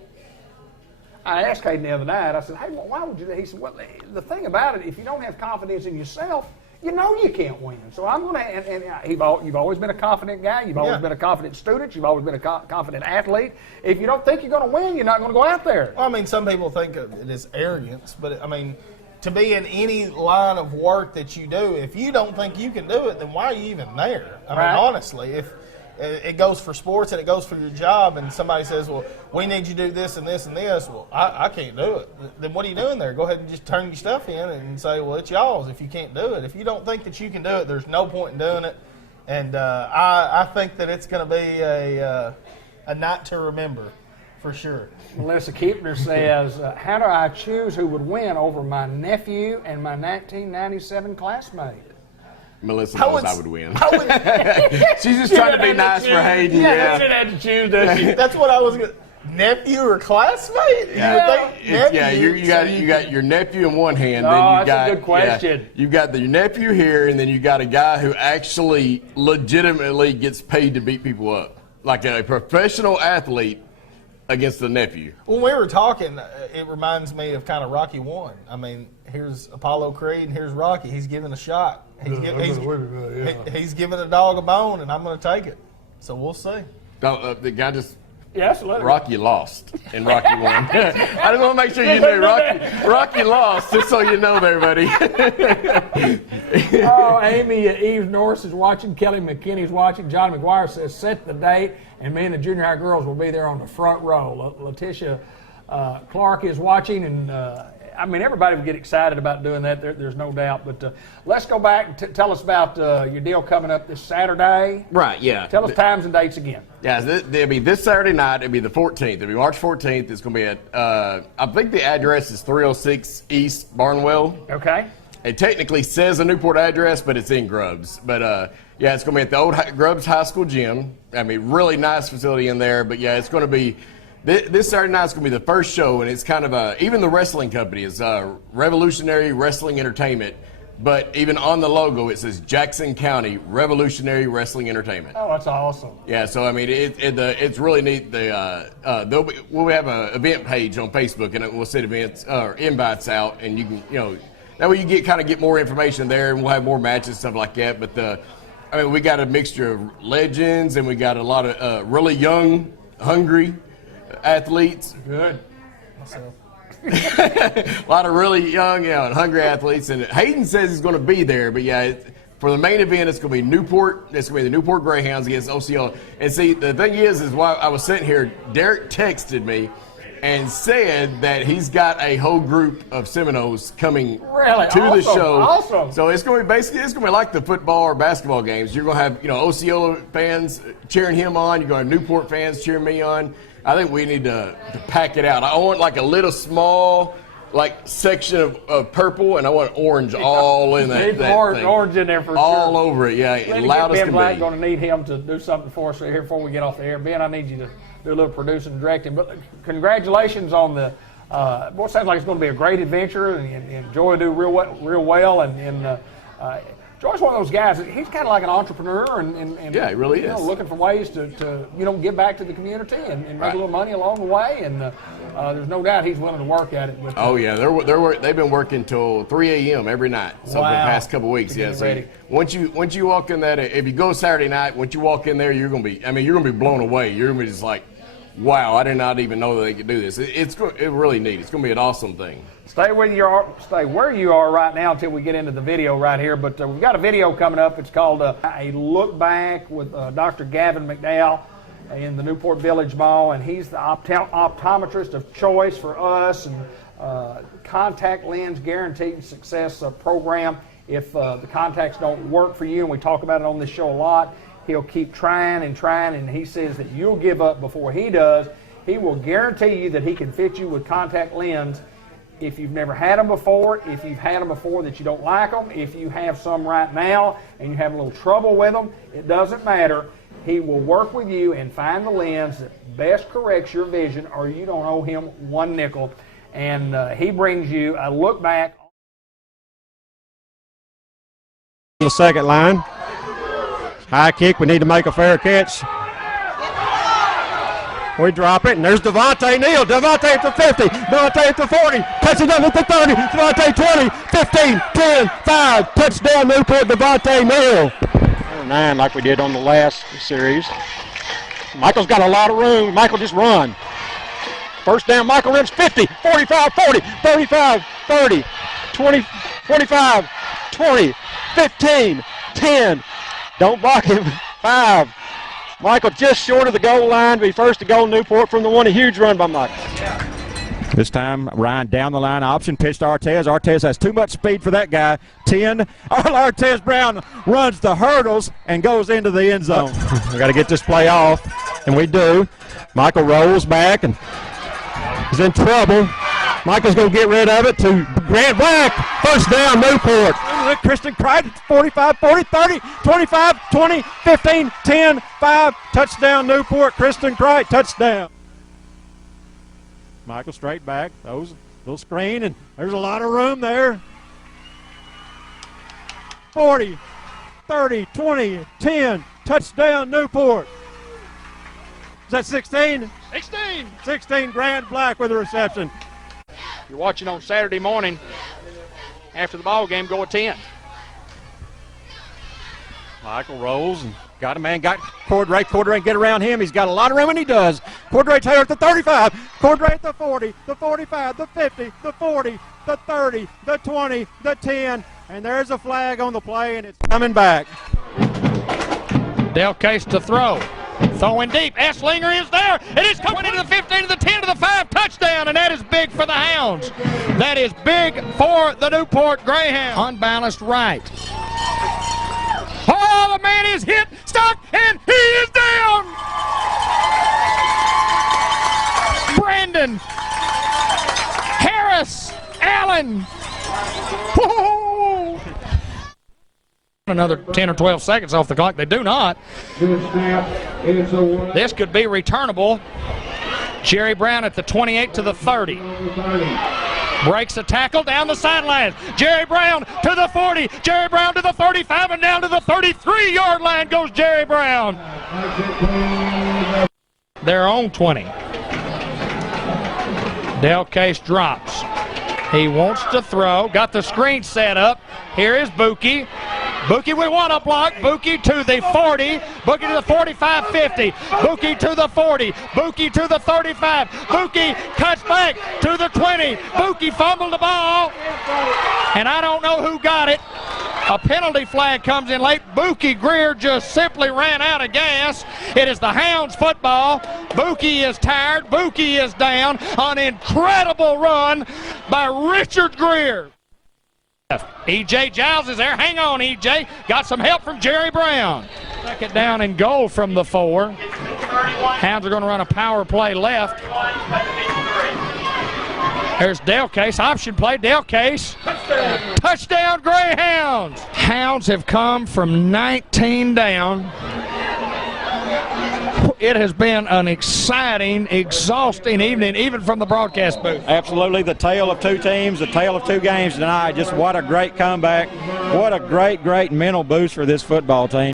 I asked Hayden the other night. I said, "Hey, why would you?" He said, "Well, the thing about it, if you don't have confidence in yourself, you know you can't win. So I'm going to." And you've always been a confident guy. You've always been a confident student. You've always been a confident athlete. If you don't think you're going to win, you're not going to go out there. Well, I mean, some people think of it as arrogance, but I mean, to be in any line of work that you do, if you don't think you can do it, then why are you even there? I mean, honestly, if it goes for sports and it goes for your job, and somebody says, well, we need you to do this and this and this, well, I can't do it. Then what are you doing there? Go ahead and just turn your stuff in and say, well, it's y'all's if you can't do it. If you don't think that you can do it, there's no point in doing it. And I think that it's going to be a night to remember, for sure. Melissa Keepner says, how do I choose who would win over my nephew and my 1997 classmate? Melissa knows I would win. I She's just trying to be nice for Hayden. Yeah, she had to choose, doesn't she? that's what I was going to. Nephew or classmate? You got your nephew in one hand. No, then you that's got a good question. you've got your nephew here, and then you got a guy who actually legitimately gets paid to beat people up, like a professional athlete against the nephew. When we were talking, it reminds me of kind of Rocky 1. I mean, here's Apollo Creed and here's Rocky. He's giving a shot. He's giving a dog a bone, and I'm going to take it. So we'll see. The guy just. Yes, let her. Rocky lost in Rocky 1. I just want to make sure you knew Rocky lost, just so you know there, buddy. Oh, Amy Eve Norris is watching. Kelly McKinney's watching. John McGuire says, set the date, and me and the junior high girls will be there on the front row. Letitia Clark is watching, and I mean, everybody would get excited about doing that. There's no doubt. But let's go back and tell us about your deal coming up this Saturday. Right, yeah. Tell us times and dates again. Yeah, it'll be this Saturday night. It'll be the 14th. It'll be March 14th. It's going to be at, I think the address is 306 East Barnwell. Okay. It technically says a Newport address, but it's in Grubbs. But, yeah, it's going to be at the old Grubbs High School gym. I mean, really nice facility in there. But, yeah, it's going to be this Saturday night is going to be the first show, and it's kind of even the wrestling company is Revolutionary Wrestling Entertainment. But even on the logo, it says Jackson County Revolutionary Wrestling Entertainment. Oh, that's awesome. Yeah, so I mean, it's really neat. We'll have an event page on Facebook, and we'll send events or invites out, and you can, that way you get more information there, and we'll have more matches and stuff like that. But I mean, we got a mixture of legends, and we got a lot of really young, hungry athletes. Good. A lot of really young, and hungry athletes, and Hayden says he's going to be there. But yeah, for the main event, it's going to be Newport. It's going to be the Newport Greyhounds against OCL. And see, the thing is while I was sitting here, Derek texted me and said that he's got a whole group of Seminoles coming to the show. Awesome. So it's going to be like the football or basketball games. You're going to have OCL fans cheering him on. You're going to have Newport fans cheering me on. I think we need to pack it out. I want like a little small section of purple, and I want orange all in that thing. Orange in there for all sure. over it, yeah. Loud as Ben can Black be. going to need him to do something for us here before we get off the air. Ben, I need you to do a little producing and directing. But congratulations on the. It sounds like it's going to be a great adventure, and Joy will do real well. And Joy's one of those guys. He's kind of like an entrepreneur, and yeah, he really is. Looking for ways to give back to the community and make a little money along the way. And there's no doubt he's willing to work at it. But, oh yeah, they've been working till 3 a.m. every night. So wow. the past couple of weeks, yeah. So once you walk in that, if you go Saturday night, once you walk in there, you're gonna be blown away. You're gonna be just like, wow, I did not even know that they could do this. It's really neat. It's gonna be an awesome thing. Stay where you are right now until we get into the video right here. But we've got a video coming up. It's called A Look Back with Dr. Gavin McDowell in the Newport Village Mall, and he's the optometrist of choice for us. And contact lens guaranteed success program. If the contacts don't work for you, and we talk about it on this show a lot, he'll keep trying, and he says that you'll give up before he does. He will guarantee you that he can fit you with contact lens. If you've never had them before, if you've had them before that you don't like them, if you have some right now and you have a little trouble with them, it doesn't matter. He will work with you and find the lens that best corrects your vision, or you don't owe him one nickel. And he brings you a look back. The second line. High kick, we need to make a fair catch. We drop it, and there's Devontae Neal. Devontae at the 50, Devontae at the 40, touching up at the 30, Devontae 20, 15, 10, 5, touchdown Newport, Devontae Neal. 9 like we did on the last series. Michael's got a lot of room. Michael just run. First down, Michael runs 50, 45, 40, 35, 30, 20, 25, 20, 15, 10. Don't block him. 5. Michael just short of the goal line, be first to goal Newport from the one. A huge run by Michael. This time, Ryan down the line option, pitched to Artez. Artez has too much speed for that guy. 10. Artez Brown runs the hurdles and goes into the end zone. We got to get this play off, and we do. Michael rolls back and he's in trouble. Michael's going to get rid of it to Grant Black. First down, Newport. Kristen Crichton, 45, 40, 30, 25, 20, 15, 10, 5. Touchdown, Newport. Kristen Crichton, touchdown. Michael straight back. Those little screen, and there's a lot of room there. 40, 30, 20, 10. Touchdown, Newport. Is that 16? 16. 16, Grant Black with the reception. You're watching on Saturday morning after the ball game, go at 10. Michael rolls and got a man, got Cordray get around him. He's got a lot of room, and he does. Cordray Taylor at the 35, Cordray at the 40, the 45, the 50, the 40, the 30, the 20, the 10, and there's a flag on the play, and it's coming back. Del Case to throw. Throwing deep. Esslinger is there. It is coming into the 15, to the 10, to the 5. Touchdown, and that is big for the Hounds. That is big for the Newport Greyhounds. Unbalanced right. Oh, the man is hit, stuck, and he is down. Brandon Harris Allen. Whoa. Another 10 or 12 seconds off the clock. They do not. This could be returnable. Jerry Brown at the 28 to the 30. Breaks a tackle down the sidelines. Jerry Brown to the 40. Jerry Brown to the 35, and down to the 33-yard line goes Jerry Brown. Their own 20. Del Case drops. He wants to throw. Got the screen set up. Here is Buki. Buki with one up block. Buki to the 40. Buki to the 45, 50. Buki to the 40. Buki to the 35. Buki cuts back to the 20. Buki fumbled the ball, and I don't know who got it. A penalty flag comes in late. Buki Greer just simply ran out of gas. It is the Hounds football. Buki is tired. Buki is down. An incredible run by Richard Greer. E.J. Giles is there. Hang on, E.J. Got some help from Jerry Brown. Second down and goal from the 4. Hounds are going to run a power play left. There's Del Case. Option play. Del Case. Touchdown, Greyhounds. Hounds have come from 19 down. It has been an exciting, exhausting evening, even from the broadcast booth. Absolutely, the tale of two teams, the tale of two games tonight. Just what a great comeback. What a great, great mental boost for this football team.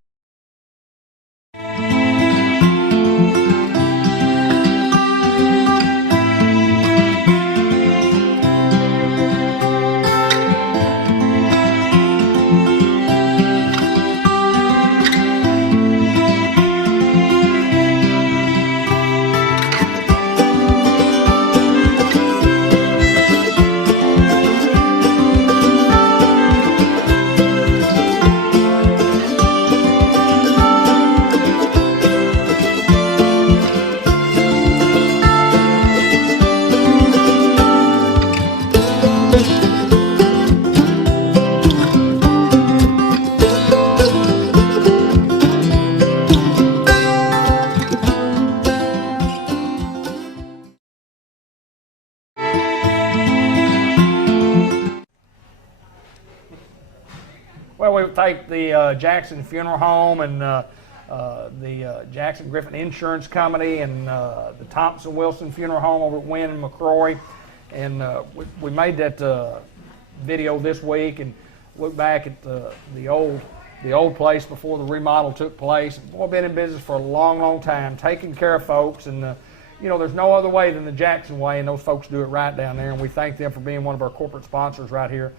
Well, we thank the Jackson Funeral Home and the Jackson Griffin Insurance Company and the Thompson Wilson Funeral Home over at Wynn and McCrory. And we made that video this week and look back at the old place before the remodel took place. Boy, been in business for a long, long time, taking care of folks, and you know, there's no other way than the Jackson way, and those folks do it right down there. And we thank them for being one of our corporate sponsors right here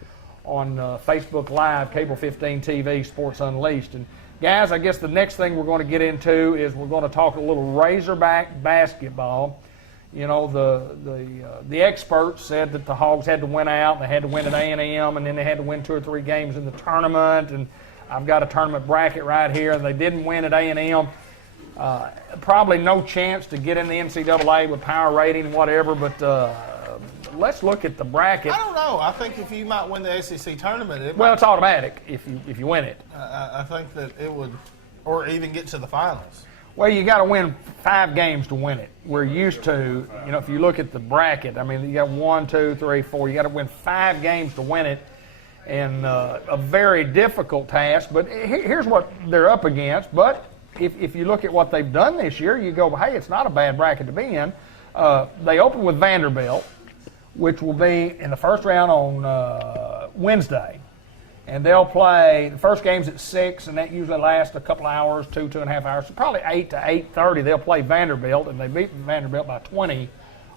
on Facebook Live, Cable 15 TV, Sports Unleashed. And guys, I guess the next thing we're going to get into is we're going to talk a little Razorback basketball. You know, the experts said that the Hogs had to win out. They had to win at A&M, and then they had to win 2 or 3 games in the tournament. And I've got a tournament bracket right here. They didn't win at A&M. Probably no chance to get in the NCAA with power rating and whatever, but let's look at the bracket. I don't know. I think if you might win the SEC tournament, It's automatic if you win it. I think that it would, or even get to the finals. Well, you got to win 5 games to win it. We're used to, you know, if you look at the bracket, I mean, you got 1, 2, 3, 4. You got to win 5 games to win it, and a very difficult task. But here's what they're up against. But if you look at what they've done this year, you go, hey, it's not a bad bracket to be in. They open with Vanderbilt, which will be in the first round on Wednesday. And they'll play, the first game's at 6, and that usually lasts a couple hours, 2.5 hours. So probably 8 to 8:30 they'll play Vanderbilt, and they beat Vanderbilt by 20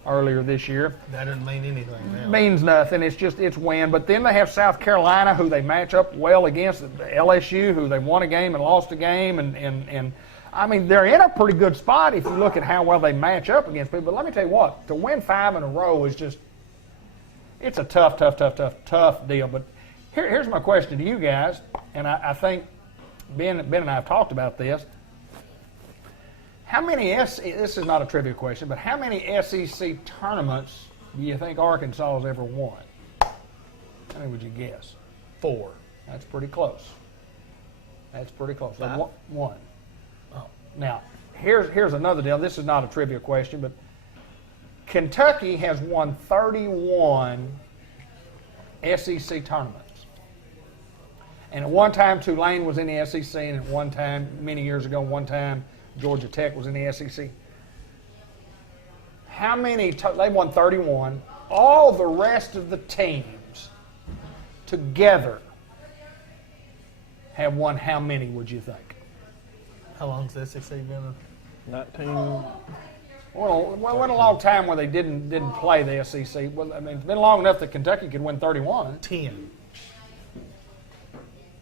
earlier this year. That doesn't mean anything now. Means nothing. It's win. But then they have South Carolina, who they match up well against, LSU, who they won a game and lost a game. And I mean, they're in a pretty good spot if you look at how well they match up against people. But let me tell you what, to win 5 in a row is just, it's a tough deal. But here's my question to you guys, and I think Ben and I have talked about this. How many this is not a trivia question, but how many SEC tournaments do you think Arkansas has ever won? How many would you guess? 4. That's pretty close. That's pretty close. So 5. One. Oh. Now, here's another deal. This is not a trivia question, but Kentucky has won 31 SEC tournaments. And at one time, Tulane was in the SEC, and at one time, many years ago, Georgia Tech was in the SEC. How many? They won 31. All the rest of the teams together have won how many, would you think? How long's the SEC been? 19. Well, it went a long time where they didn't play the SEC. Well, I mean, it's been long enough that Kentucky could win 31. 10.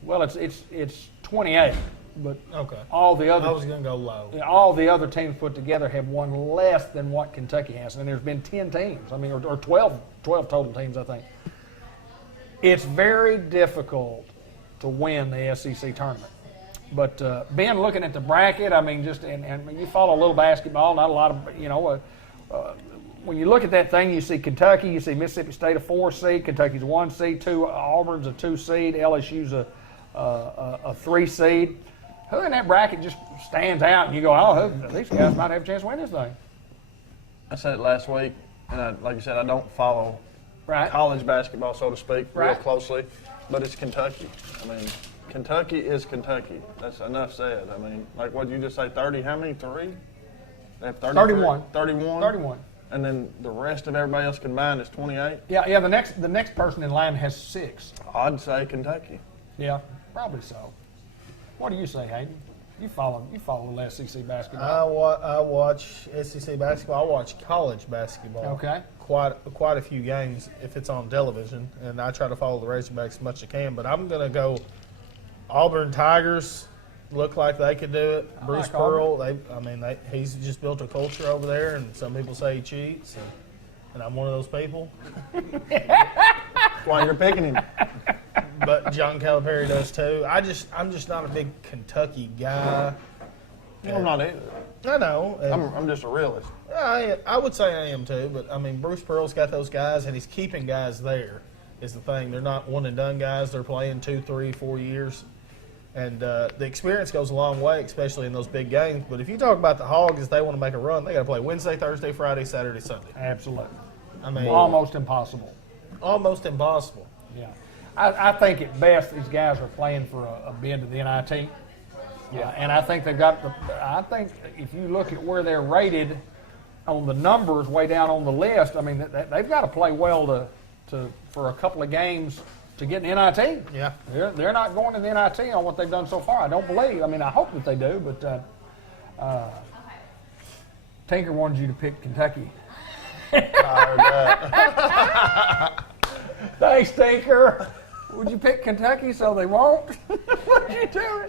Well, it's 28, but Okay. all the other I was going to go low. all the other teams put together have won less than what Kentucky has, and there's been 10 teams. I mean, or 12 total teams, I think. It's very difficult to win the SEC tournament. But Ben, looking at the bracket, I mean, and you follow a little basketball, not a lot of, you know. When you look at that thing, you see Kentucky, you see Mississippi State a 4 seed, Kentucky's a 1 seed, Auburn's a 2 seed, LSU's a 3 seed. Who in that bracket just stands out and you go, oh, these guys might have a chance to win this thing? I said it last week, and like I said, I don't follow college basketball, so to speak, real closely, but it's Kentucky. I mean, Kentucky is Kentucky. That's enough said. I mean, like what did you just say, 30, how many, 3? They have 31. 31? 31. And then the rest of everybody else combined is 28? Yeah, the next person in line has 6. I'd say Kentucky. Yeah, probably so. What do you say, Hayden? You follow the SEC basketball. I watch SEC basketball. I watch college basketball. Okay. Quite a few games if it's on television, and I try to follow the Razorbacks as much as I can. But I'm going to go Auburn Tigers. Look like they could do it. Bruce Pearl. He's just built a culture over there, and some people say he cheats, and I'm one of those people. Why you're picking him? But John Calipari does too. I'm just not a big Kentucky guy. I'm not either. I know. I'm just a realist. I would say I am too, but I mean, Bruce Pearl's got those guys, and he's keeping guys there. Is the thing. They're not one and done guys. They're playing 2, 3, 4 years, and the experience goes a long way, especially in those big games. But if you talk about the Hogs, if they want to make a run, they got to play Wednesday, Thursday, Friday, Saturday, Sunday. Absolutely. I mean, almost impossible. Almost impossible. Yeah. I think at best these guys are playing for a bid to the NIT. Yeah, and I think they've got. I think if you look at where they're rated on the numbers way down on the list, I mean they've got to play well to for a couple of games to get an NIT. Yeah. They're not going to the NIT on what they've done so far. I don't believe. I mean, I hope that they do, but Tinker wanted you to pick Kentucky. Thanks, Tinker. Would you pick Kentucky so they won't? What'd you do?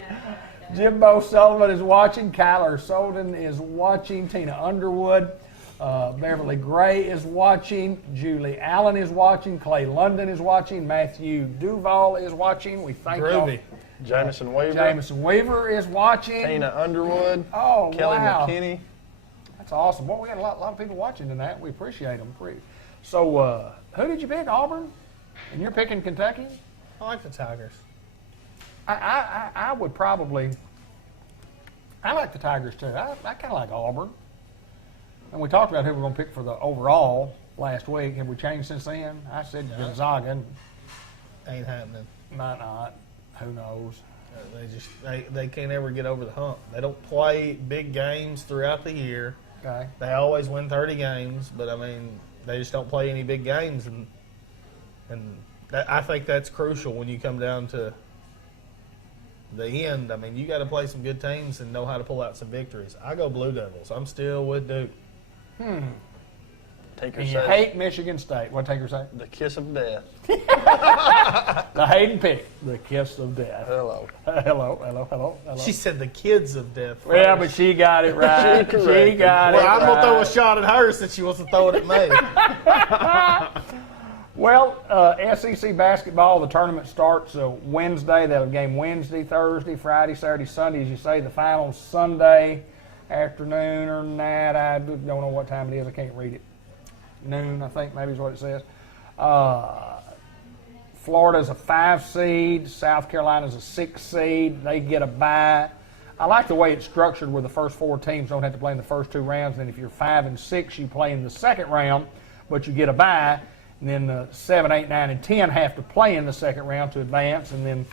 Jimbo Sullivan is watching. Kyler Solden is watching. Tina Underwood. Beverly Gray is watching. Julie Allen is watching. Clay London is watching. Matthew Duval is watching. We thank y'all. Groovy. Jamison Weaver. Jamison Weaver is watching. Tina Underwood. Oh, Kelly wow. McKinney. That's awesome. Well, we got a lot of people watching tonight. We appreciate them. So, who did you pick? Auburn? And you're picking Kentucky? I like the Tigers. I would probably. I like the Tigers too. I kind of like Auburn. And we talked about who we're going to pick for the overall last week. Have we changed since then? I said Gonzaga. And Ain't happening. might not. Who knows? They can't ever get over the hump. They don't play big games throughout the year. Okay. They always win 30 games, but I mean, they just don't play any big games, and I think that's crucial when you come down to the end. I mean, you got to play some good teams and know how to pull out some victories. I go Blue Devils. I'm still with Duke. Tinker And you says hate Michigan State. What did Tinker say? the kiss of death. The Hayden pick. The kiss of death. Hello. Hello. She said the kids of death. Yeah, but she got it right. She corrected. She got it Well, I'm gonna throw a right. shot at her since she wants to throw it at me. Well, SEC basketball, the tournament starts Wednesday. They'll have a game Wednesday, Thursday, Friday, Saturday, Sunday. As you say, the final Sunday afternoon or night. I don't know what time it is. I can't read it. Noon, I think, maybe is what it says. Florida's a 5 seed. South Carolina's a 6 seed. They get a bye. I like the way it's structured where the first 4 teams don't have to play in the first 2 rounds. And if you're 5 and 6, you play in the second round, but you get a bye. And then 7, 8, 9, and 10 have to play in the second round to advance. And then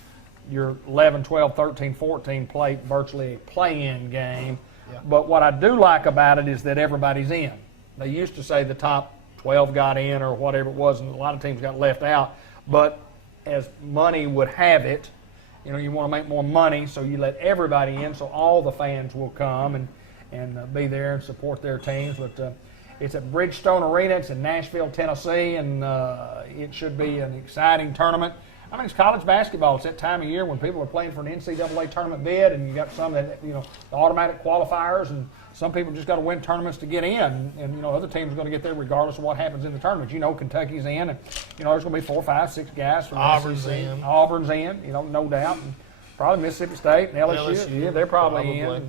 your 11, 12, 13, 14 play virtually a play-in game. Yeah. But what I do like about it is that everybody's in. They used to say the top 12 got in or whatever it was, and a lot of teams got left out. But as money would have it, you want to make more money, so you let everybody in, so all the fans will come and be there and support their teams. But it's at Bridgestone Arena. It's in Nashville, Tennessee, and it should be an exciting tournament. I mean, it's college basketball. It's that time of year when people are playing for an NCAA tournament bid, and you got some that, the automatic qualifiers, and some people just got to win tournaments to get in. And, other teams are going to get there regardless of what happens in the tournament. Kentucky's in, and, there's going to be 4, 5, 6 guys from Auburn's SEC. in. Auburn's in, no doubt. And probably Mississippi State and LSU. LSU, Yeah, they're probably probably.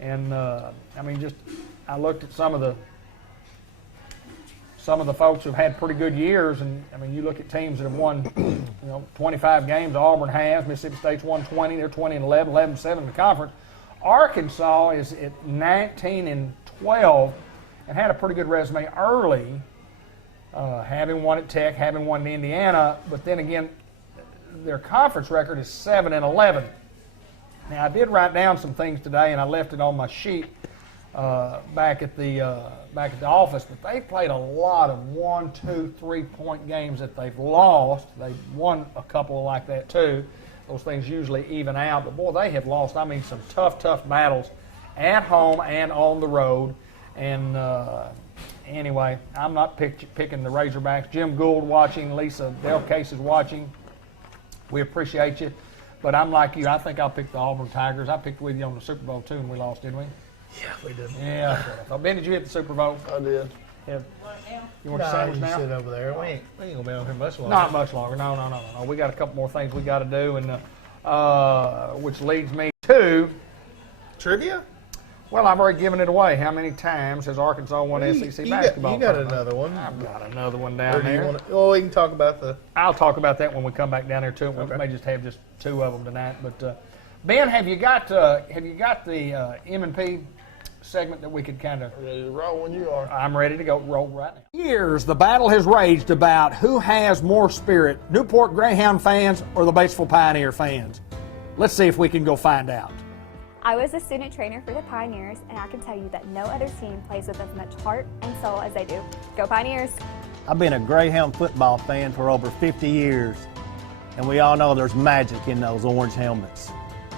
in. And, I looked at some of the folks who've had pretty good years, and you look at teams that have won, 25 games. Auburn has. Mississippi State's won 20. They're 20 and 11, 11-7 in the conference. Arkansas is at 19 and 12, and had a pretty good resume early, having won at Tech, having won in Indiana. But then again, their conference record is 7 and 11. Now I did write down some things today, and I left it on my sheet. Back at the office, but they've played a lot of 1, 2, 3-point games that they've lost. They've won a couple like that too. Those things usually even out, but boy, they have lost. Some tough battles at home and on the road. And anyway, I'm not picking the Razorbacks. Jim Gould watching, Lisa Delcase is watching. We appreciate you, but I'm like you. I think I'll pick the Auburn Tigers. I picked with you on the Super Bowl too, and we lost, didn't we? Yeah, we did. Yeah. So, Ben, did you hit the Super Bowl? I did. Yeah. You want to sandwich you now? sit over there. We ain't gonna be on here much longer. Not much longer. No. We got a couple more things we got to do, and which leads me to Trivia? well, I've already given it away. How many times has Arkansas won SEC basketball? You got tournament? another one. I've got another one Or down do you there. want we can talk about the. I'll talk about that when we come back down there too. We Okay. may just have just 2 of them tonight. But Ben, have you got the M&P segment that we could kind of. Ready to roll when you are. I'm ready to go roll right now. Years, the battle has raged about who has more spirit, Newport Greyhound fans or the Batesville Pioneer fans. Let's see if we can go find out. I was a student trainer for the Pioneers, and I can tell you that no other team plays with as much heart and soul as they do. Go Pioneers! I've been a Greyhound football fan for over 50 years, and we all know there's magic in those orange helmets.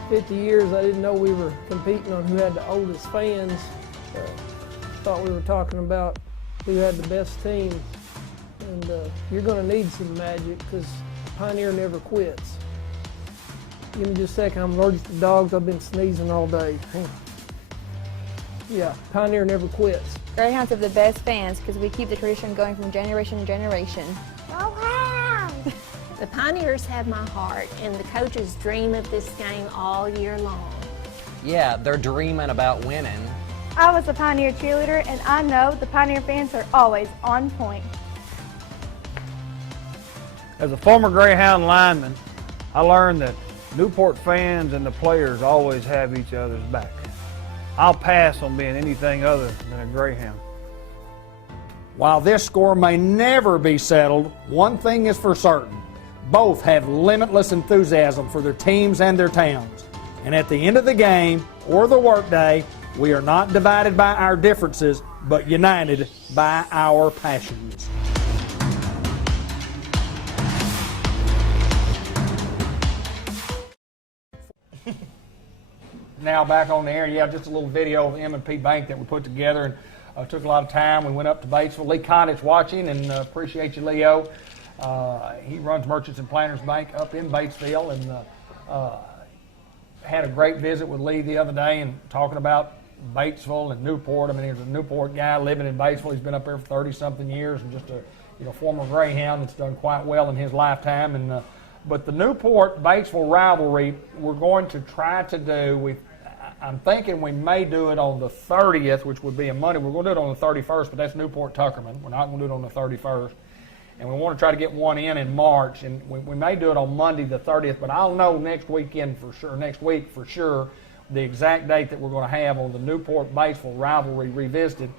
50 years, I didn't know we were competing on who had the oldest fans. Thought we were talking about who had the best team. And you're going to need some magic because Pioneer never quits. Give me just a second. I'm allergic to dogs. I've been sneezing all day. Yeah, Pioneer never quits. Greyhounds have the best fans because we keep the tradition going from generation to generation. The Pioneers have my heart, and the coaches dream of this game all year long. Yeah, they're dreaming about winning. I was a Pioneer cheerleader, and I know the Pioneer fans are always on point. As a former Greyhound lineman, I learned that Newport fans and the players always have each other's back. I'll pass on being anything other than a Greyhound. While this score may never be settled, one thing is for certain. Both have limitless enthusiasm for their teams and their towns. And at the end of the game or the workday, we are not divided by our differences, but united by our passions. Now back on the air, yeah, just a little video of M&P Bank that we put together and took a lot of time. We went up to Batesville. Lee Connick's watching, and appreciate you, Leo. He runs Merchants and Planters Bank up in Batesville, and had a great visit with Lee the other day and talking about Batesville and Newport. I mean, he's a Newport guy living in Batesville. He's been up there for 30-something years and just a former Greyhound that's done quite well in his lifetime. And but the Newport-Batesville rivalry, we're going to try to do. I'm thinking we may do it on the 30th, which would be a Monday. We're going to do it on the 31st, but that's Newport-Tuckerman. We're not going to do it on the 31st. And we want to try to get one in March, and we may do it on Monday the 30th, but I'll know next week for sure, the exact date that we're going to have on the Newport-Batesville rivalry revisited.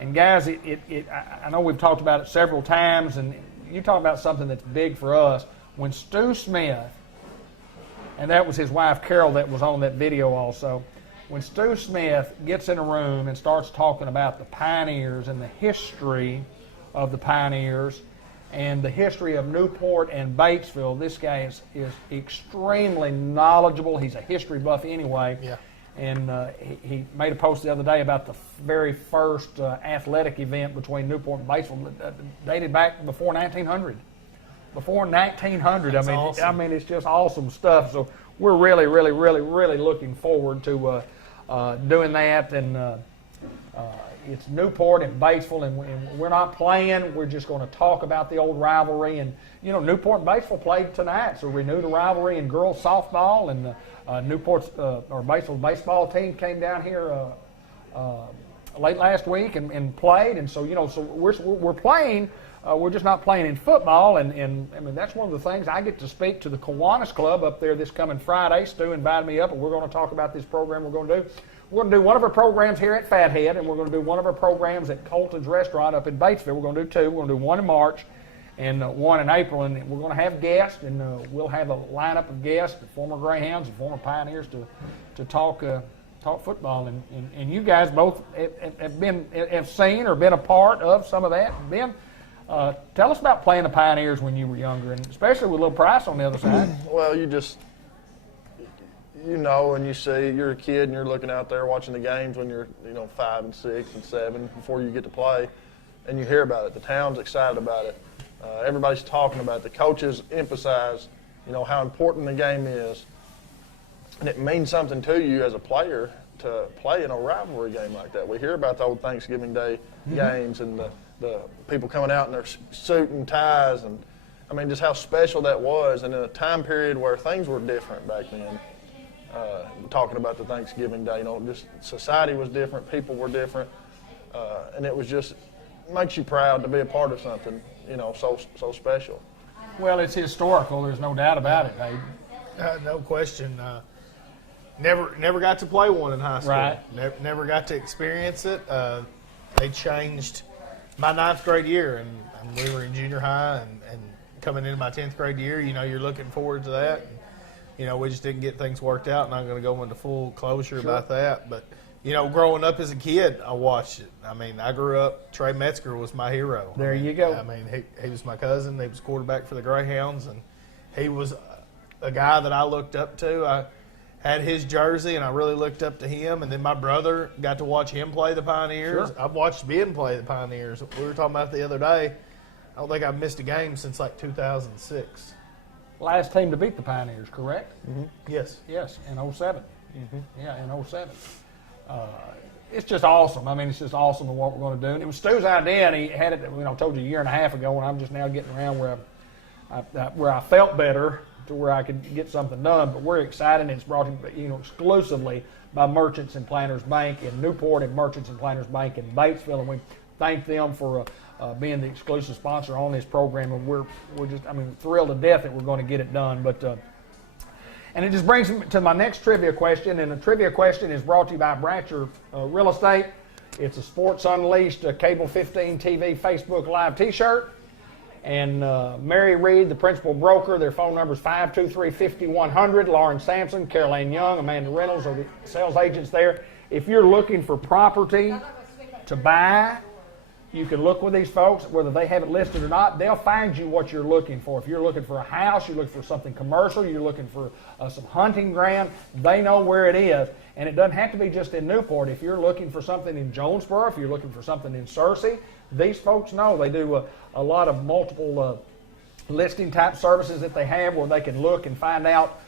And guys, I know we've talked about it several times, and you talk about something that's big for us. When Stu Smith, and that was his wife Carol that was on that video also, when Stu Smith gets in a room and starts talking about the Pioneers and the history of the Pioneers and the history of Newport and Batesville, this guy is extremely knowledgeable. He's a history buff anyway. Yeah. And he made a post the other day about the very first athletic event between Newport and Batesville, dated back before 1900. Before 1900. That's I mean, awesome. I mean, it's just awesome stuff. So we're really, really, really, really looking forward to doing that. And it's Newport and Batesville, and we're not playing. We're just going to talk about the old rivalry. And Newport and Batesville played tonight, so renew the rivalry in girls softball. And Newport's or Batesville baseball team came down here late last week and played. And so so we're playing. We're just not playing in football, and I mean that's one of the things. I get to speak to the Kiwanis Club up there this coming Friday. Stu invited me up, and we're going to talk about this program we're going to do. We're going to do one of our programs here at Fathead, and we're going to do one of our programs at Colton's Restaurant up in Batesville. We're going to do two. We're going to do one in March and one in April, and we're going to have guests, and we'll have a lineup of guests, former Greyhounds and former Pioneers, to talk football. And you guys both have seen or been a part of some of that. Ben, tell us about playing the Pioneers when you were younger, and especially with Little Price on the other side. Well, and you see, you're a kid and you're looking out there watching the games when you're 5 and 6 and 7 before you get to play, and you hear about it. The town's excited about it. Everybody's talking about it. The coaches emphasize how important the game is, and it means something to you as a player to play in a rivalry game like that. We hear about the old Thanksgiving Day games and the people coming out in their suit and ties, and I mean just how special that was, and in a time period where things were different back then. Talking about the Thanksgiving Day, just society was different, people were different, and it was just makes you proud to be a part of something, so special. Well, it's historical. There's no doubt about it, Abe. No question. Never got to play one in high school. Right. Never got to experience it. They changed my 9th grade year, and we were in junior high, and coming into my 10th grade year, you're looking forward to that. And, we just didn't get things worked out, and I'm going to go into full closure about that. But, growing up as a kid, I watched it. I mean, I grew up, Trey Metzger was my hero. There you go. I mean, he was my cousin. He was quarterback for the Greyhounds, and he was a guy that I looked up to. I had his jersey, and I really looked up to him. And then my brother got to watch him play the Pioneers. Sure. I've watched Ben play the Pioneers. We were talking about it the other day. I don't think I've missed a game since like 2006. Last team to beat the Pioneers, correct? Mm-hmm. Yes. Yes, in 07. Mm-hmm. Yeah, in 07. It's just awesome. I mean, it's just awesome what we're going to do. And it was Stu's idea, and he had it, I told you a year and a half ago, and I'm just now getting around where I felt better to where I could get something done. But we're excited, and it's brought exclusively by Merchants and Planters Bank in Newport and Merchants and Planters Bank in Batesville, and we thank them for being the exclusive sponsor on this program. And we're just thrilled to death that we're going to get it done. But and it just brings me to my next trivia question, and the trivia question is brought to you by Bratcher Real Estate. It's a Sports Unleashed Cable 15 TV Facebook Live T-shirt. And Mary Reed, the principal broker, their phone number is 523-5100. Lauren Sampson, Caroline Young, Amanda Reynolds are the sales agents there. If you're looking for property to buy, you can look with these folks, whether they have it listed or not. They'll find you what you're looking for. If you're looking for a house, you're looking for something commercial, you're looking for some hunting ground, they know where it is. And it doesn't have to be just in Newport. If you're looking for something in Jonesboro, if you're looking for something in Searcy, these folks know. They do a lot of multiple listing type services that they have where they can look and find out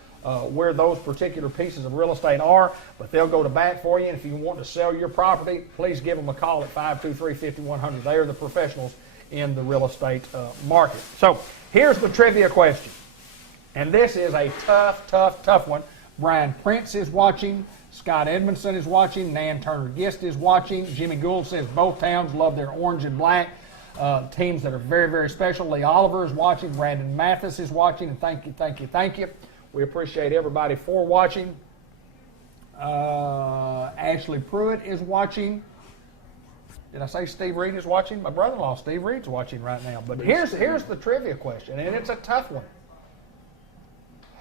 where those particular pieces of real estate are, but they'll go to bat for you. And if you want to sell your property, please give them a call at 523-5100. They are the professionals in the real estate market. So here's the trivia question, and this is a tough one. Brian Prince is watching. Scott Edmondson is watching. Nan Turner-Gist is watching. Jimmy Gould says both towns love their orange and black. Teams that are very, very special. Lee Oliver is watching. Brandon Mathis is watching. And thank you. We appreciate everybody for watching. Ashley Pruitt is watching. Did I say Steve Reed is watching? My brother-in-law, Steve Reed's watching right now. But here's the trivia question, and it's a tough one.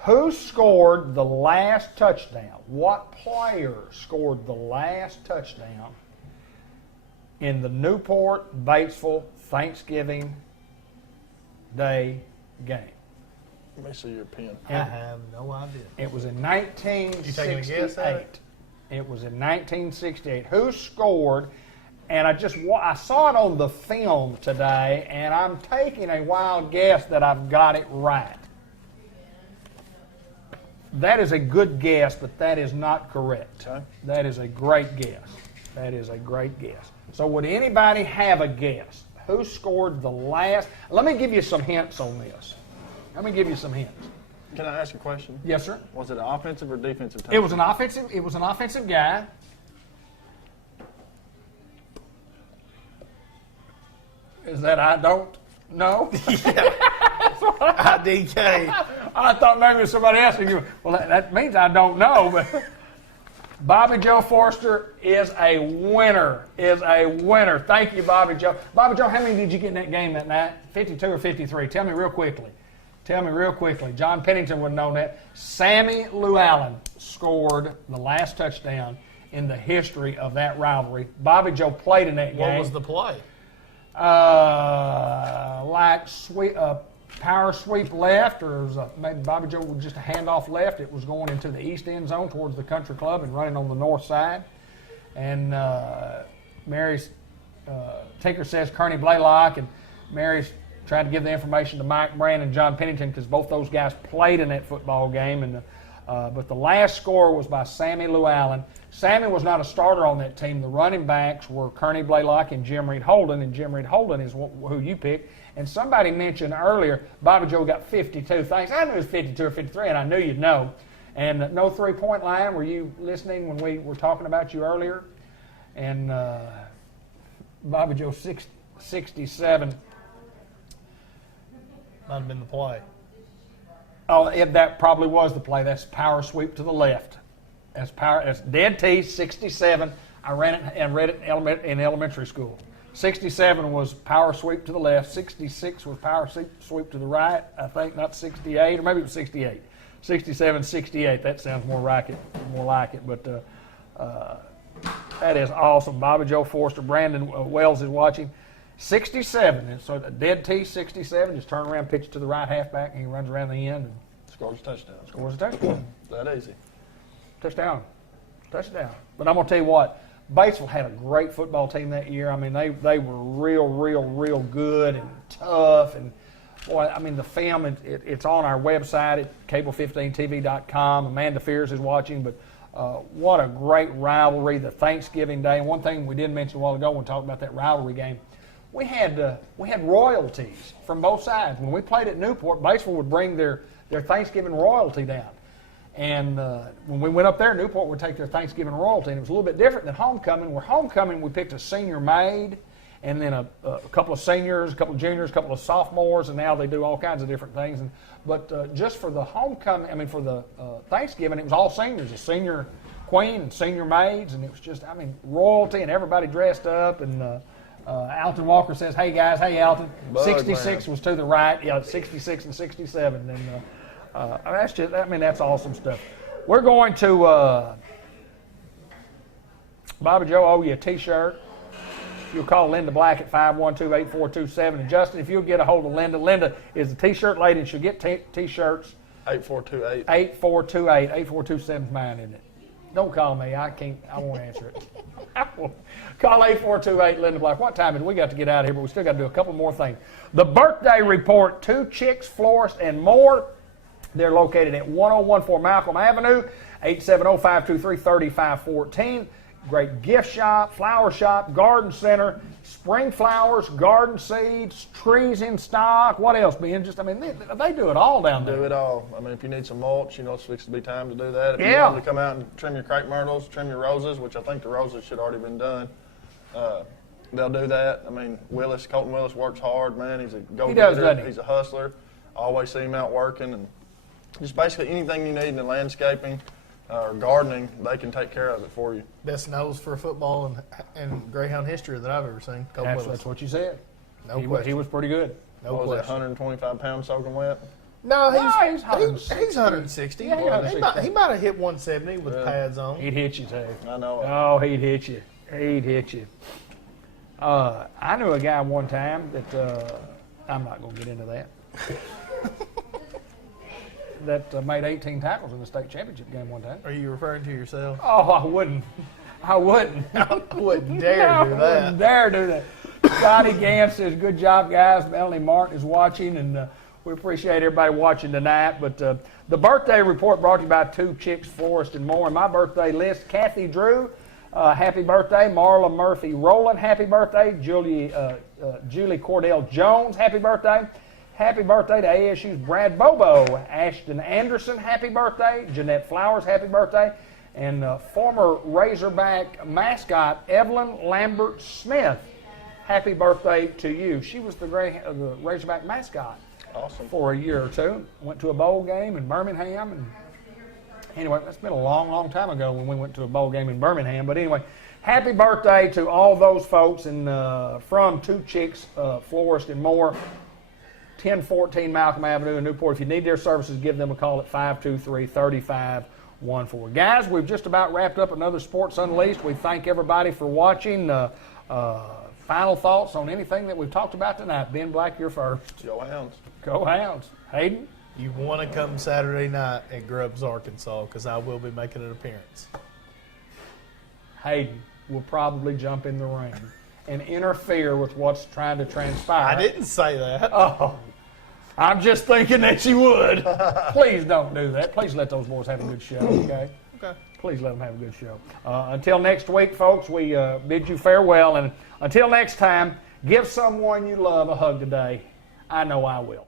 Who scored the last touchdown? What player scored the last touchdown in the Newport Batesville Thanksgiving Day game? Let me see your pen. I have no idea. It was in You taking a guess at 1968. It was in 1968. Who scored? And I saw it on the film today, and I'm taking a wild guess that I've got it right. That is a good guess, but that is not correct. Okay. That is a great guess. So would anybody have a guess? Who scored the last? Let me give you some hints on this. Can I ask a question? Yes, sir. Was it an offensive or defensive touchdown? It was an offensive guy. Is that I don't know? IDK. I thought maybe somebody else. Well, that means I don't know. But Bobby Joe Forster is a winner. Thank you, Bobby Joe. Bobby Joe, how many did you get in that game that night? 52 or 53? Tell me real quickly. John Pennington would have known that. Sammy Llewellyn scored the last touchdown in the history of that rivalry. Bobby Joe played in that game. What was the play? Power sweep left, or maybe Bobby Joe was just a handoff left. It was going into the east end zone towards the country club and running on the north side. And Mary's Tinker says Kearney Blaylock, and Mary's tried to give the information to Mike Brand and John Pennington because both those guys played in that football game. And but the last score was by Sammy Llewellyn. Sammy was not a starter on that team. The running backs were Kearney Blaylock and Jim Reed Holden, and Jim Reed Holden is who you picked. And somebody mentioned earlier, Bobby Joe got 52 things. I knew it was 52 or 53, and I knew you'd know. And no three-point line. Were you listening when we were talking about you earlier? And Bobby Joe 67. Might have been the play. Oh, that probably was the play. That's power sweep to the left. That's power. That's dead T. 67. I ran it and read it in elementary school. 67 was power sweep to the left. 66 was power sweep to the right. I think not 68, or maybe it was 68. 67, 68. That sounds more like it. But that is awesome. Bobby Joe Forster, Brandon Wells is watching. 67. And so dead T. 67. Just turn around, pitch it to the right halfback, and he runs around the end and Scores a touchdown. scores a touchdown. That easy. Touchdown. But I'm going to tell you what, Batesville had a great football team that year. I mean, they were real good and tough. And, boy, I mean, the film, it's on our website at cable15tv.com. Amanda Fears is watching. But what a great rivalry, the Thanksgiving Day. And one thing we did mention a while ago when we talked about that rivalry game, we had royalties from both sides. When we played at Newport, Batesville would bring their Thanksgiving royalty down. And when we went up there, Newport would take their Thanksgiving royalty, and it was a little bit different than homecoming. Where homecoming, we picked a senior maid, and then a couple of seniors, a couple of juniors, a couple of sophomores, and now they do all kinds of different things. But just for the homecoming, I mean for the Thanksgiving, it was all seniors, a senior queen and senior maids, and it was just, I mean, royalty and everybody dressed up. And Alton Walker says, "Hey guys, hey Alton." 66 was to the right, yeah, 66 and 67, and. That's just, I mean, that's awesome stuff. We're going to, Bobby Joe, owe you a T-shirt. You'll call Linda Black at 512-8427. And Justin, if you'll get a hold of Linda is the T-shirt lady, and she'll get T-shirts. 8428. 8428. 8427's mine, isn't it? Don't call me. I won't answer it. Call 8428 Linda Black. What time is it? We got to get out of here, but we still got to do a couple more things. The birthday report, 2 Chicks, Florist, and More. They're located at 1014 Malcolm Avenue, 870-523-3514. Great gift shop, flower shop, garden center, spring flowers, garden seeds, trees in stock. What else, Ben? Just, I mean, they do it all down there. Do it all. I mean, if you need some mulch, it's fixing to be time to do that. If you Yeah. want to come out and trim your crepe myrtles, trim your roses, which I think the roses should already been done, they'll do that. I mean, Colton Willis works hard, man. He's a go-getter. He does, doesn't he? He's a hustler. I always see him out working, and just basically anything you need in the landscaping or gardening, they can take care of it for you. Best nose for football and Greyhound history that I've ever seen. That's what you said. No He question. was pretty good. No What was it, question. 125 pounds soaking wet? No, he's 160. He's 160. Yeah, he's 160. He might have hit 170 with pads on. He'd hit you, too. I know it. Oh, he'd hit you. I knew a guy one time that, I'm not going to get into that, that made 18 tackles in the state championship game one time. Are you referring to yourself? Oh, I wouldn't. I wouldn't dare do that. Wouldn't dare do that. Scotty Gant says, "Good job, guys." Melanie Martin is watching, and we appreciate everybody watching tonight. But the birthday report brought to you by 2 Chicks, Florist, and More. And my birthday list: Kathy Drew, happy birthday. Marla Murphy Rowland, happy birthday. Julie Cordell Jones, happy birthday. Happy birthday to ASU's Brad Bobo. Ashton Anderson, happy birthday. Jeanette Flowers, happy birthday. And former Razorback mascot Evelyn Lambert Smith, happy birthday to you. She was the Razorback mascot for a year or two. Went to a bowl game in Birmingham. And anyway, that's been a long time ago when we went to a bowl game in Birmingham. But anyway, happy birthday to all those folks and from 2 Chicks, Florist, and More. 1014 Malcolm Avenue in Newport. If you need their services, give them a call at 523-3514. Guys, we've just about wrapped up another Sports Unleashed. We thank everybody for watching. Final thoughts on anything that we've talked about tonight? Ben Black, you're first. Go Hounds. Go Hounds. Hayden? You want to come Saturday night at Grubbs, Arkansas, because I will be making an appearance. Hayden will probably jump in the ring and interfere with what's trying to transpire. I didn't say that. Oh, I'm just thinking that you would. Please don't do that. Please let those boys have a good show, okay? Okay. Please let them have a good show. Until next week, folks, we bid you farewell. And until next time, give someone you love a hug today. I know I will.